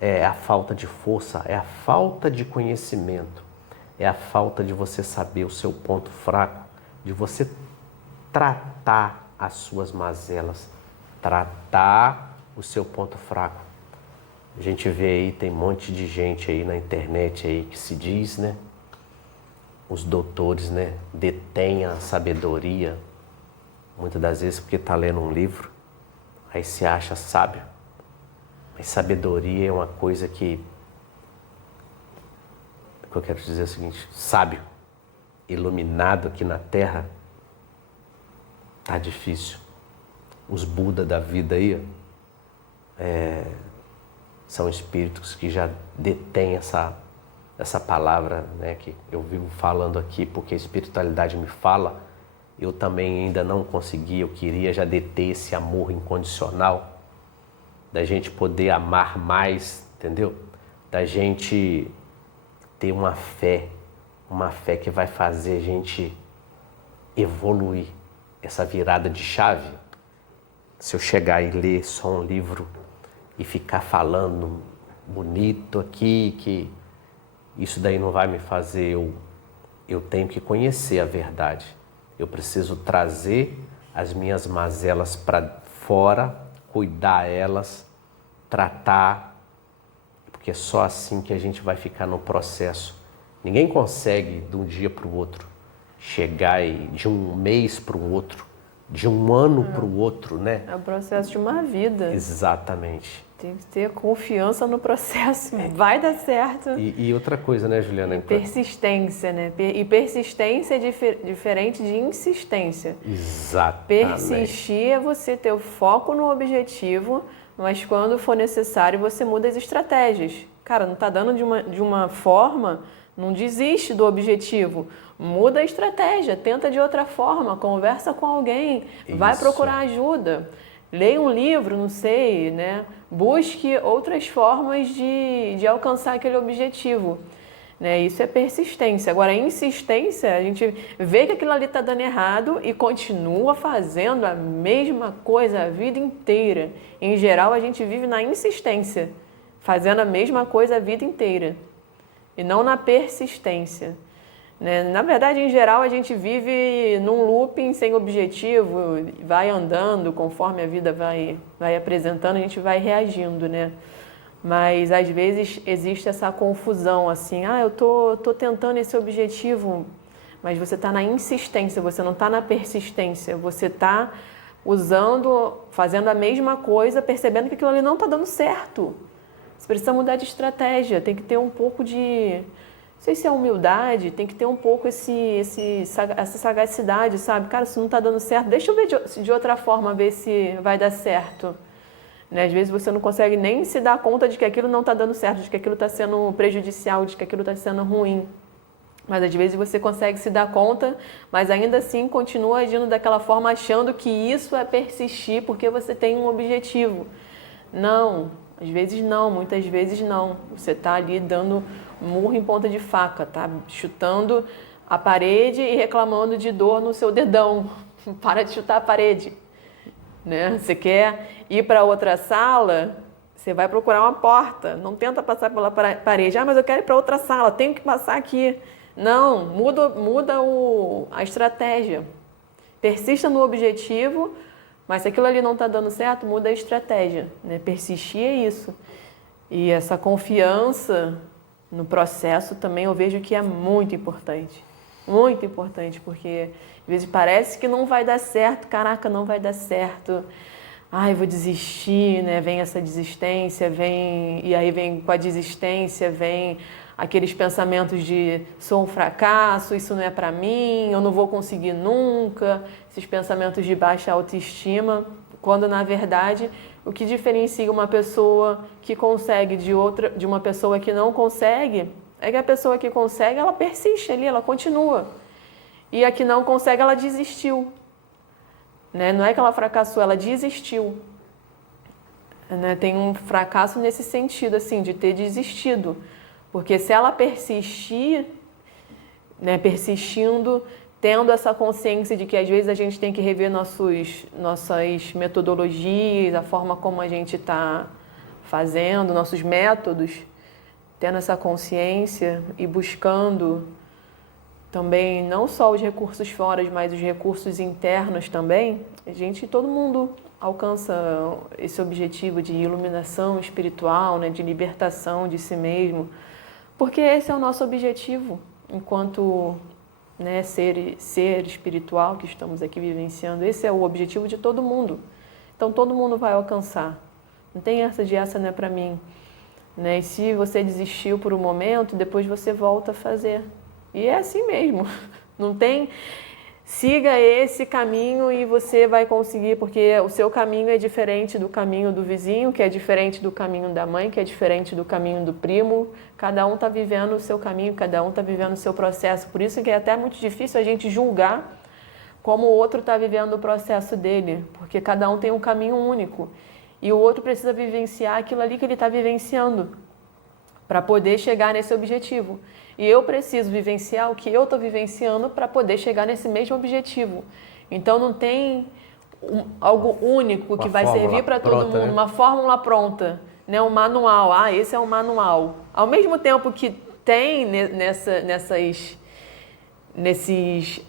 é a falta de força, é a falta de conhecimento, é a falta de você saber o seu ponto fraco, de você tratar as suas mazelas, tratar o seu ponto fraco. A gente vê aí, tem um monte de gente aí na internet aí que se diz, né? Os doutores, né? Detêm a sabedoria, muitas das vezes porque está lendo um livro, aí se acha sábio. Mas sabedoria é uma coisa que eu quero dizer o seguinte, sábio, iluminado aqui na Terra, tá difícil. Os Buda da vida aí, são espíritos que já detêm essa palavra, né, que eu vivo falando aqui, porque a espiritualidade me fala, eu também ainda não consegui, eu queria já deter esse amor incondicional, da gente poder amar mais, entendeu? Da gente ter uma fé que vai fazer a gente evoluir, essa virada de chave. Se eu chegar e ler só um livro e ficar falando bonito aqui, que isso daí não vai me fazer, eu tenho que conhecer a verdade. Eu preciso trazer as minhas mazelas para fora, cuidar elas, tratar, porque é só assim que a gente vai ficar no processo. Ninguém consegue de um dia para o outro chegar de um mês para o outro, de um ano para o outro, né? É o processo de uma vida. Exatamente. Tem que ter confiança no processo, vai dar certo. E outra coisa, né, Juliana? Persistência, né? E persistência é diferente de insistência. Exatamente. Persistir é você ter o foco no objetivo, mas quando for necessário você muda as estratégias. Cara, não está dando de uma forma, não desiste do objetivo. Muda a estratégia, tenta de outra forma, conversa com alguém, vai procurar ajuda. Leia um livro, não sei, né? Busque outras formas de alcançar aquele objetivo. Né? Isso é persistência. Agora, insistência, a gente vê que aquilo ali está dando errado e continua fazendo a mesma coisa a vida inteira. Em geral, a gente vive na insistência, fazendo a mesma coisa a vida inteira e não na persistência. Né? Na verdade, em geral, a gente vive num looping sem objetivo, vai andando conforme a vida vai apresentando, a gente vai reagindo, né? Mas às vezes existe essa confusão, assim, eu tô tentando esse objetivo, mas você está na insistência, você não está na persistência, você está fazendo a mesma coisa, percebendo que aquilo ali não está dando certo. Você precisa mudar de estratégia, tem que ter um pouco de, não sei se é humildade, tem que ter um pouco essa sagacidade, sabe? Cara, se não está dando certo, deixa eu ver de outra forma, ver se vai dar certo. Né? Às vezes você não consegue nem se dar conta de que aquilo não está dando certo, de que aquilo está sendo prejudicial, de que aquilo está sendo ruim. Mas às vezes você consegue se dar conta, mas ainda assim continua agindo daquela forma, achando que isso é persistir porque você tem um objetivo. Não, às vezes não, muitas vezes não. Você está ali dando murro em ponta de faca, tá chutando a parede e reclamando de dor no seu dedão. Para de chutar a parede. Né? Você quer ir para outra sala, você vai procurar uma porta. Não tenta passar pela parede. Mas eu quero ir para outra sala, tenho que passar aqui. Não, muda a estratégia. Persista no objetivo, mas se aquilo ali não está dando certo, muda a estratégia. Né? Persistir é isso. E essa confiança no processo também eu vejo que é muito importante. Muito importante, porque às vezes parece que não vai dar certo. Caraca, não vai dar certo. Vou desistir, né? Vem essa desistência, e aí vem com a desistência, vem aqueles pensamentos de sou um fracasso, isso não é para mim, eu não vou conseguir nunca, esses pensamentos de baixa autoestima, quando na verdade o que diferencia uma pessoa que consegue de uma pessoa que não consegue é que a pessoa que consegue, ela persiste ali, ela continua. E a que não consegue, ela desistiu. Né? Não é que ela fracassou, ela desistiu. Né? Tem um fracasso nesse sentido, assim, de ter desistido. Porque se ela persistir, né, persistindo, tendo essa consciência de que às vezes a gente tem que rever nossas metodologias, a forma como a gente está fazendo, nossos métodos, tendo essa consciência e buscando também não só os recursos fora, mas os recursos internos também, todo mundo alcança esse objetivo de iluminação espiritual, né, de libertação de si mesmo, porque esse é o nosso objetivo enquanto, né, ser espiritual que estamos aqui vivenciando. Esse é o objetivo de todo mundo. Então todo mundo vai alcançar. Não tem essa não é para mim. Né? E se você desistiu por um momento, depois você volta a fazer. E é assim mesmo. Não tem... Siga esse caminho e você vai conseguir, porque o seu caminho é diferente do caminho do vizinho, que é diferente do caminho da mãe, que é diferente do caminho do primo. Cada um está vivendo o seu caminho, cada um está vivendo o seu processo. Por isso que é até muito difícil a gente julgar como o outro está vivendo o processo dele, porque cada um tem um caminho único. E o outro precisa vivenciar aquilo ali que ele está vivenciando para poder chegar nesse objetivo. E eu preciso vivenciar o que eu estou vivenciando para poder chegar nesse mesmo objetivo. Então não tem algo único que vai servir para todo mundo, né? Uma fórmula pronta, né? Um manual. Esse é um manual. Ao mesmo tempo que tem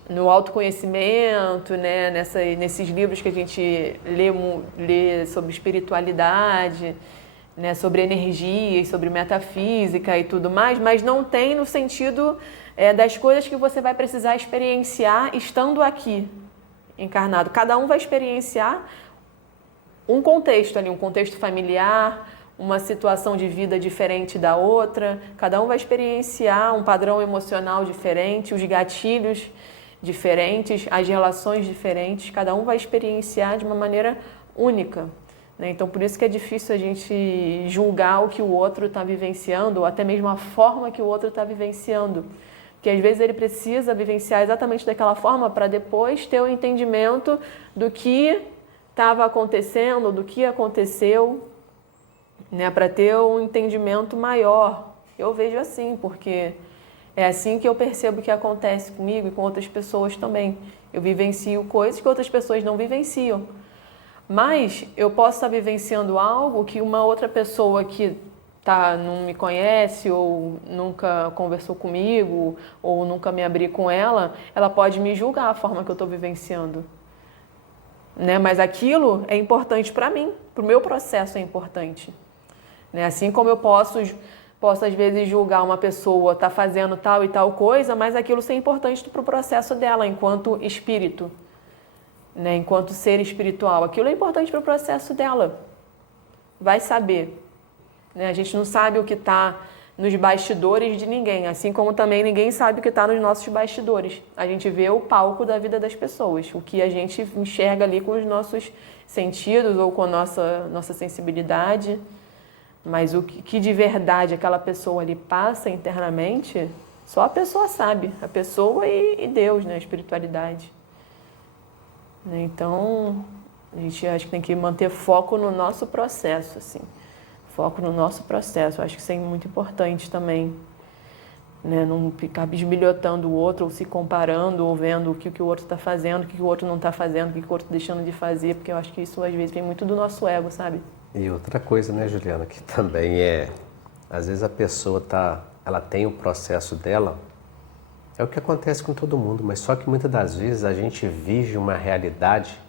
no autoconhecimento, né? Nesses livros que a gente lê sobre espiritualidade, né, sobre energias, sobre metafísica e tudo mais, mas não tem no sentido das coisas que você vai precisar experienciar estando aqui, encarnado. Cada um vai experienciar um contexto ali, um contexto familiar, uma situação de vida diferente da outra. Cada um vai experienciar um padrão emocional diferente, os gatilhos diferentes, as relações diferentes. Cada um vai experienciar de uma maneira única. Então, por isso que é difícil a gente julgar o que o outro está vivenciando, ou até mesmo a forma que o outro está vivenciando. Porque às vezes ele precisa vivenciar exatamente daquela forma para depois ter o entendimento do que estava acontecendo, do que aconteceu, né? Para ter um entendimento maior. Eu vejo assim, porque é assim que eu percebo que acontece comigo e com outras pessoas também. Eu vivencio coisas que outras pessoas não vivenciam. Mas eu posso estar vivenciando algo que uma outra pessoa que não me conhece ou nunca conversou comigo ou nunca me abri com ela pode me julgar a forma que eu estou vivenciando. Né? Mas aquilo é importante para mim, para o meu processo é importante. né? Assim como eu posso às vezes julgar uma pessoa tá fazendo tal e tal coisa, mas aquilo ser importante para o processo dela enquanto espírito, né? Enquanto ser espiritual. Aquilo é importante para o processo dela. Vai saber, né? A gente não sabe o que está nos bastidores de ninguém, assim como também ninguém sabe o que está nos nossos bastidores. A gente vê o palco da vida das pessoas, o que a gente enxerga ali com os nossos sentidos ou com a nossa sensibilidade, mas o que de verdade aquela pessoa ali passa internamente, só a pessoa sabe, a pessoa e Deus, né? A espiritualidade. Então, a gente acho que tem que manter foco no nosso processo, assim. Foco no nosso processo. Eu acho que isso é muito importante também, né? Não ficar bisbilhotando o outro, ou se comparando, ou vendo o que o outro está fazendo, o que o outro não está fazendo, o que o outro está deixando de fazer, porque eu acho que isso às vezes vem muito do nosso ego, sabe? E outra coisa, né, Juliana, que também às vezes a pessoa ela tem o processo dela, é o que acontece com todo mundo, mas só que muitas das vezes a gente vive uma realidade,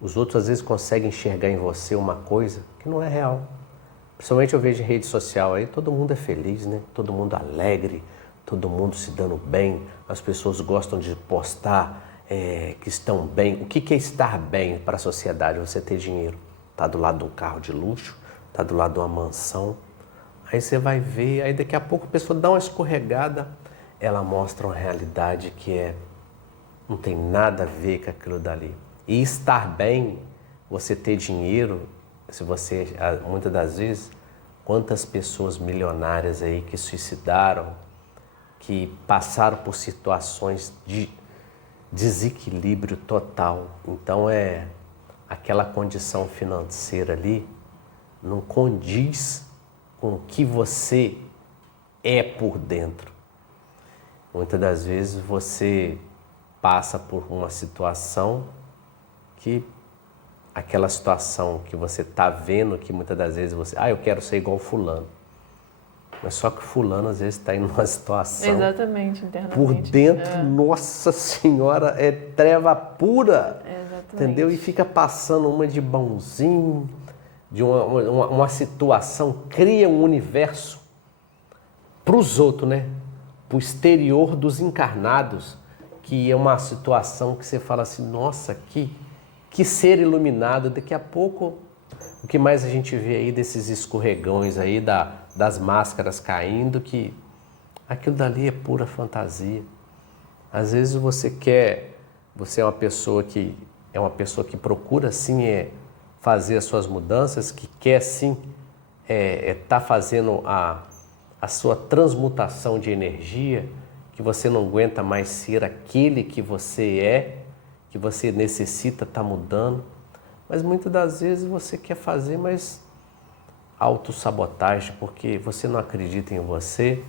os outros às vezes conseguem enxergar em você uma coisa que não é real. Principalmente eu vejo em rede social aí, todo mundo é feliz, né? Todo mundo alegre, todo mundo se dando bem, as pessoas gostam de postar que estão bem. O que é estar bem para a sociedade? Você ter dinheiro, tá do lado de um carro de luxo, tá do lado de uma mansão, aí você vai ver, aí daqui a pouco a pessoa dá uma escorregada, ela mostra uma realidade que não tem nada a ver com aquilo dali. E estar bem, você ter dinheiro, se você, muitas das vezes, quantas pessoas milionárias aí que suicidaram, que passaram por situações de desequilíbrio total. Então aquela condição financeira ali não condiz com o que você é por dentro. Muitas das vezes você passa por uma situação que aquela situação que você está vendo, que muitas das vezes você... eu quero ser igual fulano. Mas só que fulano às vezes está em uma situação... Exatamente, internamente. Por dentro, Nossa Senhora, é treva pura. Exatamente. Entendeu? E fica passando uma de bonzinho, de uma situação, cria um universo para os outros, né? Para o exterior dos encarnados, que é uma situação que você fala assim, nossa, que ser iluminado. Daqui a pouco, o que mais a gente vê aí desses escorregões aí, das máscaras caindo, que aquilo dali é pura fantasia. Às vezes você é uma pessoa que procura sim fazer as suas mudanças, que quer sim tá fazendo a sua transmutação de energia, que você não aguenta mais ser aquele que você que você necessita estar mudando, mas muitas das vezes você quer fazer mais autossabotagem, porque você não acredita em você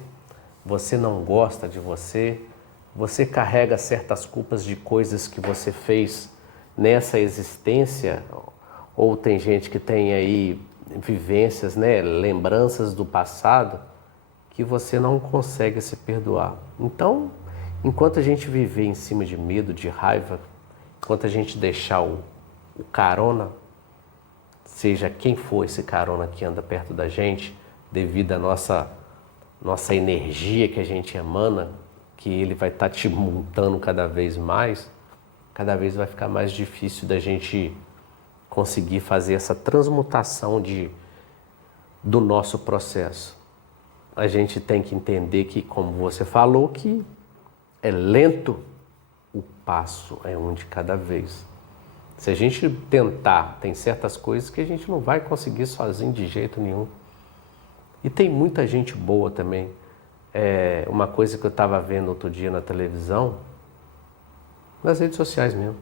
não gosta de você carrega certas culpas de coisas que você fez nessa existência, ou tem gente que tem aí vivências, né, lembranças do passado, que você não consegue se perdoar. Então, enquanto a gente viver em cima de medo, de raiva, enquanto a gente deixar o carona, seja quem for esse carona que anda perto da gente, devido à nossa energia que a gente emana, que ele vai estar te montando cada vez vai ficar mais difícil da gente conseguir fazer essa transmutação do nosso processo. A gente tem que entender que, como você falou, que é lento o passo, é um de cada vez. Se a gente tentar, tem certas coisas que a gente não vai conseguir sozinho de jeito nenhum. E tem muita gente boa também. Uma coisa que eu estava vendo outro dia na televisão, nas redes sociais mesmo.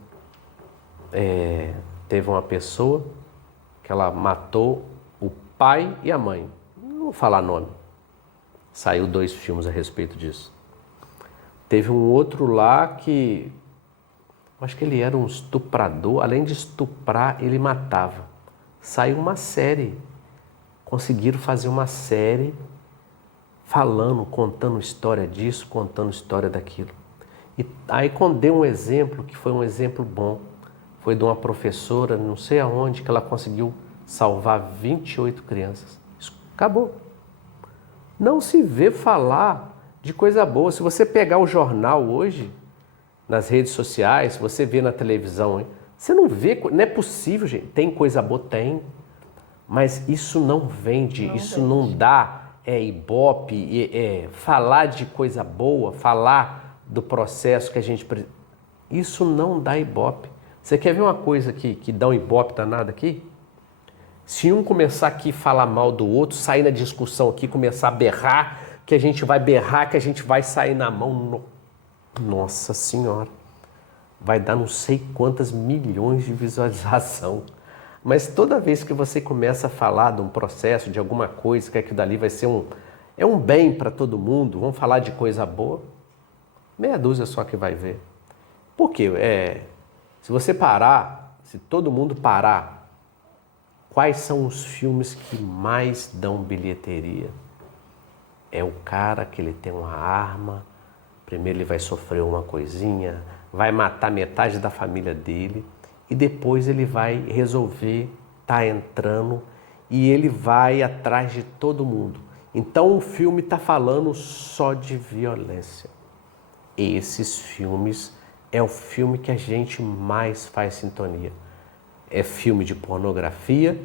Teve uma pessoa que ela matou o pai e a mãe. Não vou falar nome. Saiu 2 filmes a respeito disso. Teve um outro lá que... acho que ele era um estuprador. Além de estuprar, ele matava. Saiu uma série. Conseguiram fazer uma série falando, contando história disso, contando história daquilo. E aí quando deu um exemplo, que foi um exemplo bom, foi de uma professora, não sei aonde, que ela conseguiu salvar 28 crianças. Acabou. Não se vê falar de coisa boa. Se você pegar o jornal hoje, nas redes sociais, se você vê na televisão, hein, você não vê, não é possível, gente. Tem coisa boa? Tem. Mas isso não vende, não dá ibope, falar de coisa boa, falar do processo que a gente... Isso não dá ibope. Você quer ver uma coisa que dá um ibope danado aqui? Se um começar aqui a falar mal do outro, sair na discussão aqui, começar a berrar, que a gente vai berrar, que a gente vai sair na mão, nossa senhora, vai dar não sei quantas milhões de visualização. Mas toda vez que você começa a falar de um processo, de alguma coisa, que aquilo dali vai ser um bem para todo mundo, vamos falar de coisa boa, meia dúzia só que vai ver. Por quê? Se você parar, se todo mundo parar, quais são os filmes que mais dão bilheteria? É o cara que ele tem uma arma, primeiro ele vai sofrer uma coisinha, vai matar metade da família dele e depois ele vai resolver tá entrando e ele vai atrás de todo mundo. Então o filme está falando só de violência. Esses filmes é o filme que a gente mais faz sintonia. É filme de pornografia,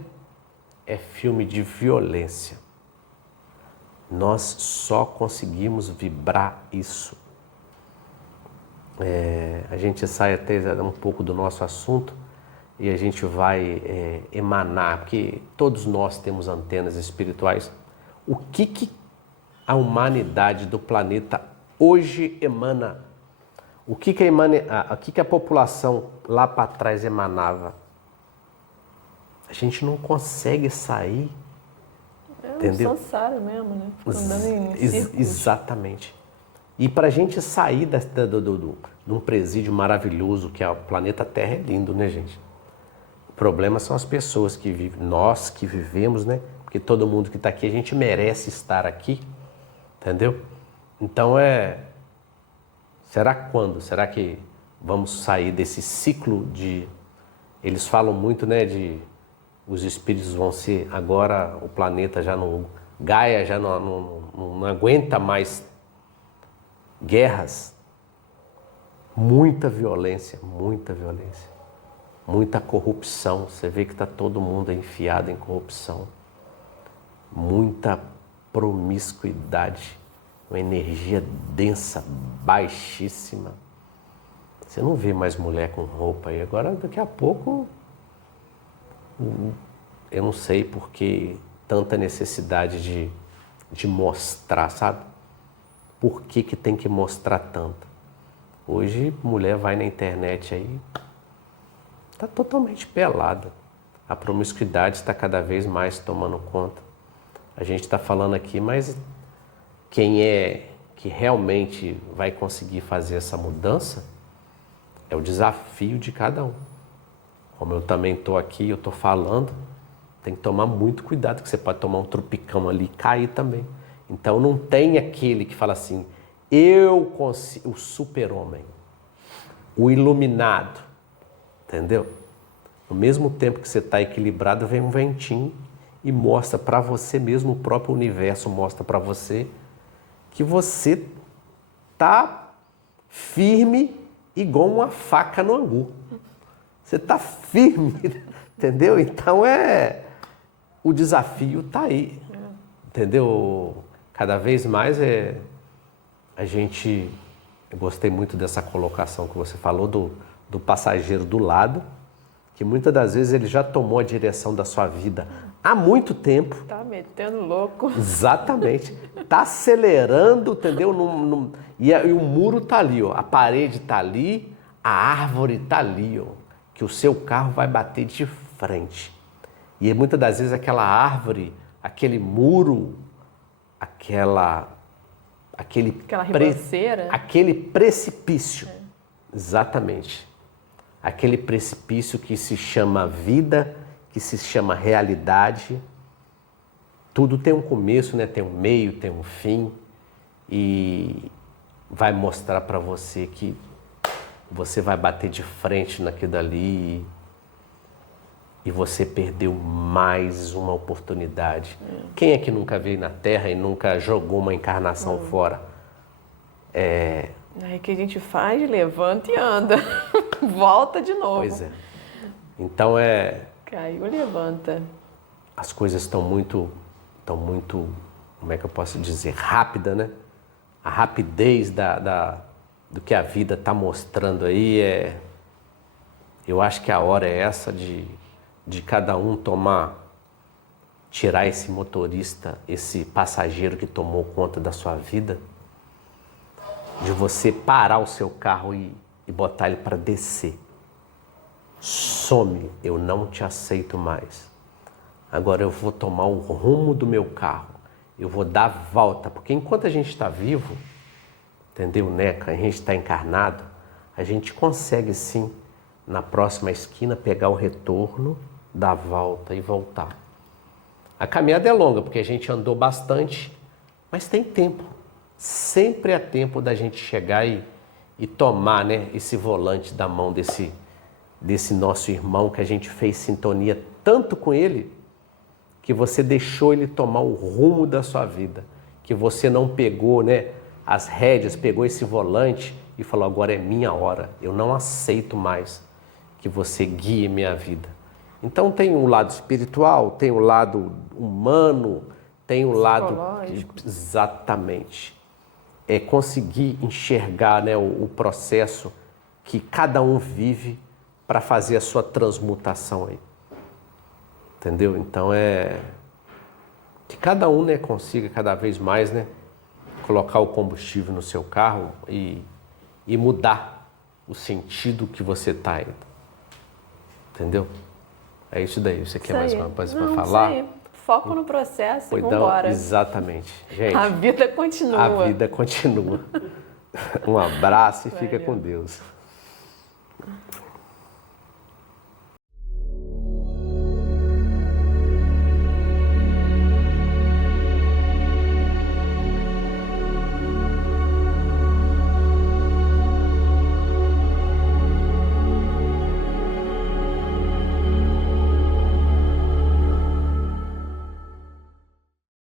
é filme de violência. Nós só conseguimos vibrar isso. A gente sai até um pouco do nosso assunto e a gente vai emanar, porque todos nós temos antenas espirituais. O que a humanidade do planeta hoje emana? O que a população lá para trás emanava? A gente não consegue sair. Entendeu? Um samsara mesmo, né? Fica andando em círculos. Exatamente. E para a gente sair de um presídio maravilhoso que é o planeta Terra, é lindo, né, gente? O problema são as pessoas que vivem, nós que vivemos, né? Porque todo mundo que está aqui, a gente merece estar aqui, entendeu? Então será quando? Será que vamos sair desse ciclo de... Eles falam muito, né, de... Os espíritos vão ser... Agora o planeta já não... Gaia já não aguenta mais guerras. Muita violência, muita violência. Muita corrupção. Você vê que está todo mundo enfiado em corrupção. Muita promiscuidade. Uma energia densa, baixíssima. Você não vê mais mulher com roupa aí. Agora, daqui a pouco... Eu não sei por que tanta necessidade de mostrar, sabe? Por que tem que mostrar tanto? Hoje, mulher vai na internet aí, tá totalmente pelada. A promiscuidade está cada vez mais tomando conta. A gente está falando aqui, mas quem é que realmente vai conseguir fazer essa mudança é o desafio de cada um. Como eu também estou aqui, eu estou falando, tem que tomar muito cuidado, que você pode tomar um tropicão ali e cair também. Então não tem aquele que fala assim, eu consigo, o super-homem, o iluminado, entendeu? No mesmo tempo que você está equilibrado, vem um ventinho e mostra para você mesmo, o próprio universo mostra para você que você está firme igual uma faca no angu. Você está firme, entendeu? Então o desafio está aí, entendeu? Cada vez mais a gente... Eu gostei muito dessa colocação que você falou do passageiro do lado, que muitas das vezes ele já tomou a direção da sua vida há muito tempo. Tá metendo louco. Exatamente. Tá acelerando, entendeu? E o muro tá ali, ó. A parede tá ali, a árvore tá ali, ó. Que o seu carro vai bater de frente. E muitas das vezes aquela árvore, aquele muro, aquela ribanceira. Aquele precipício. Exatamente. Aquele precipício que se chama vida, que se chama realidade. Tudo tem um começo, né? Tem um meio, tem um fim. E vai mostrar para você que você vai bater de frente naquilo dali e e você perdeu mais uma oportunidade. Quem é que nunca veio na Terra e nunca jogou uma encarnação fora? Aí que a gente faz, levanta e anda. Volta de novo. Pois é. Então Caiu, levanta. as coisas estão muito, como é que eu posso dizer, rápida, né? A rapidez do que a vida está mostrando aí eu acho que a hora é essa de cada um tirar esse motorista, esse passageiro que tomou conta da sua vida, de você parar o seu carro e botar ele para descer. Some, eu não te aceito mais. Agora eu vou tomar o rumo do meu carro, eu vou dar a volta, porque enquanto a gente está vivo, entendeu, né? A gente está encarnado, a gente consegue sim, na próxima esquina, pegar o retorno, dar a volta e voltar. A caminhada é longa, porque a gente andou bastante, mas tem tempo. Sempre é tempo da gente chegar e tomar, né, esse volante da mão desse nosso irmão, que a gente fez sintonia tanto com ele, que você deixou ele tomar o rumo da sua vida, que você não pegou, né, as rédeas, pegou esse volante e falou, agora é minha hora, eu não aceito mais que você guie minha vida. Então tem um lado espiritual, tem um lado humano, tem um lado... Exatamente. É conseguir enxergar, né, o processo que cada um vive para fazer a sua transmutação aí. Entendeu? Então que cada um, né, consiga cada vez mais, né, colocar o combustível no seu carro e mudar o sentido que você está indo. Entendeu? É isso daí. Você quer mais uma coisa para falar? Isso aí. Foco no processo e Então, vambora. exatamente. Gente, a vida continua. A vida continua. Um abraço e fica com Deus.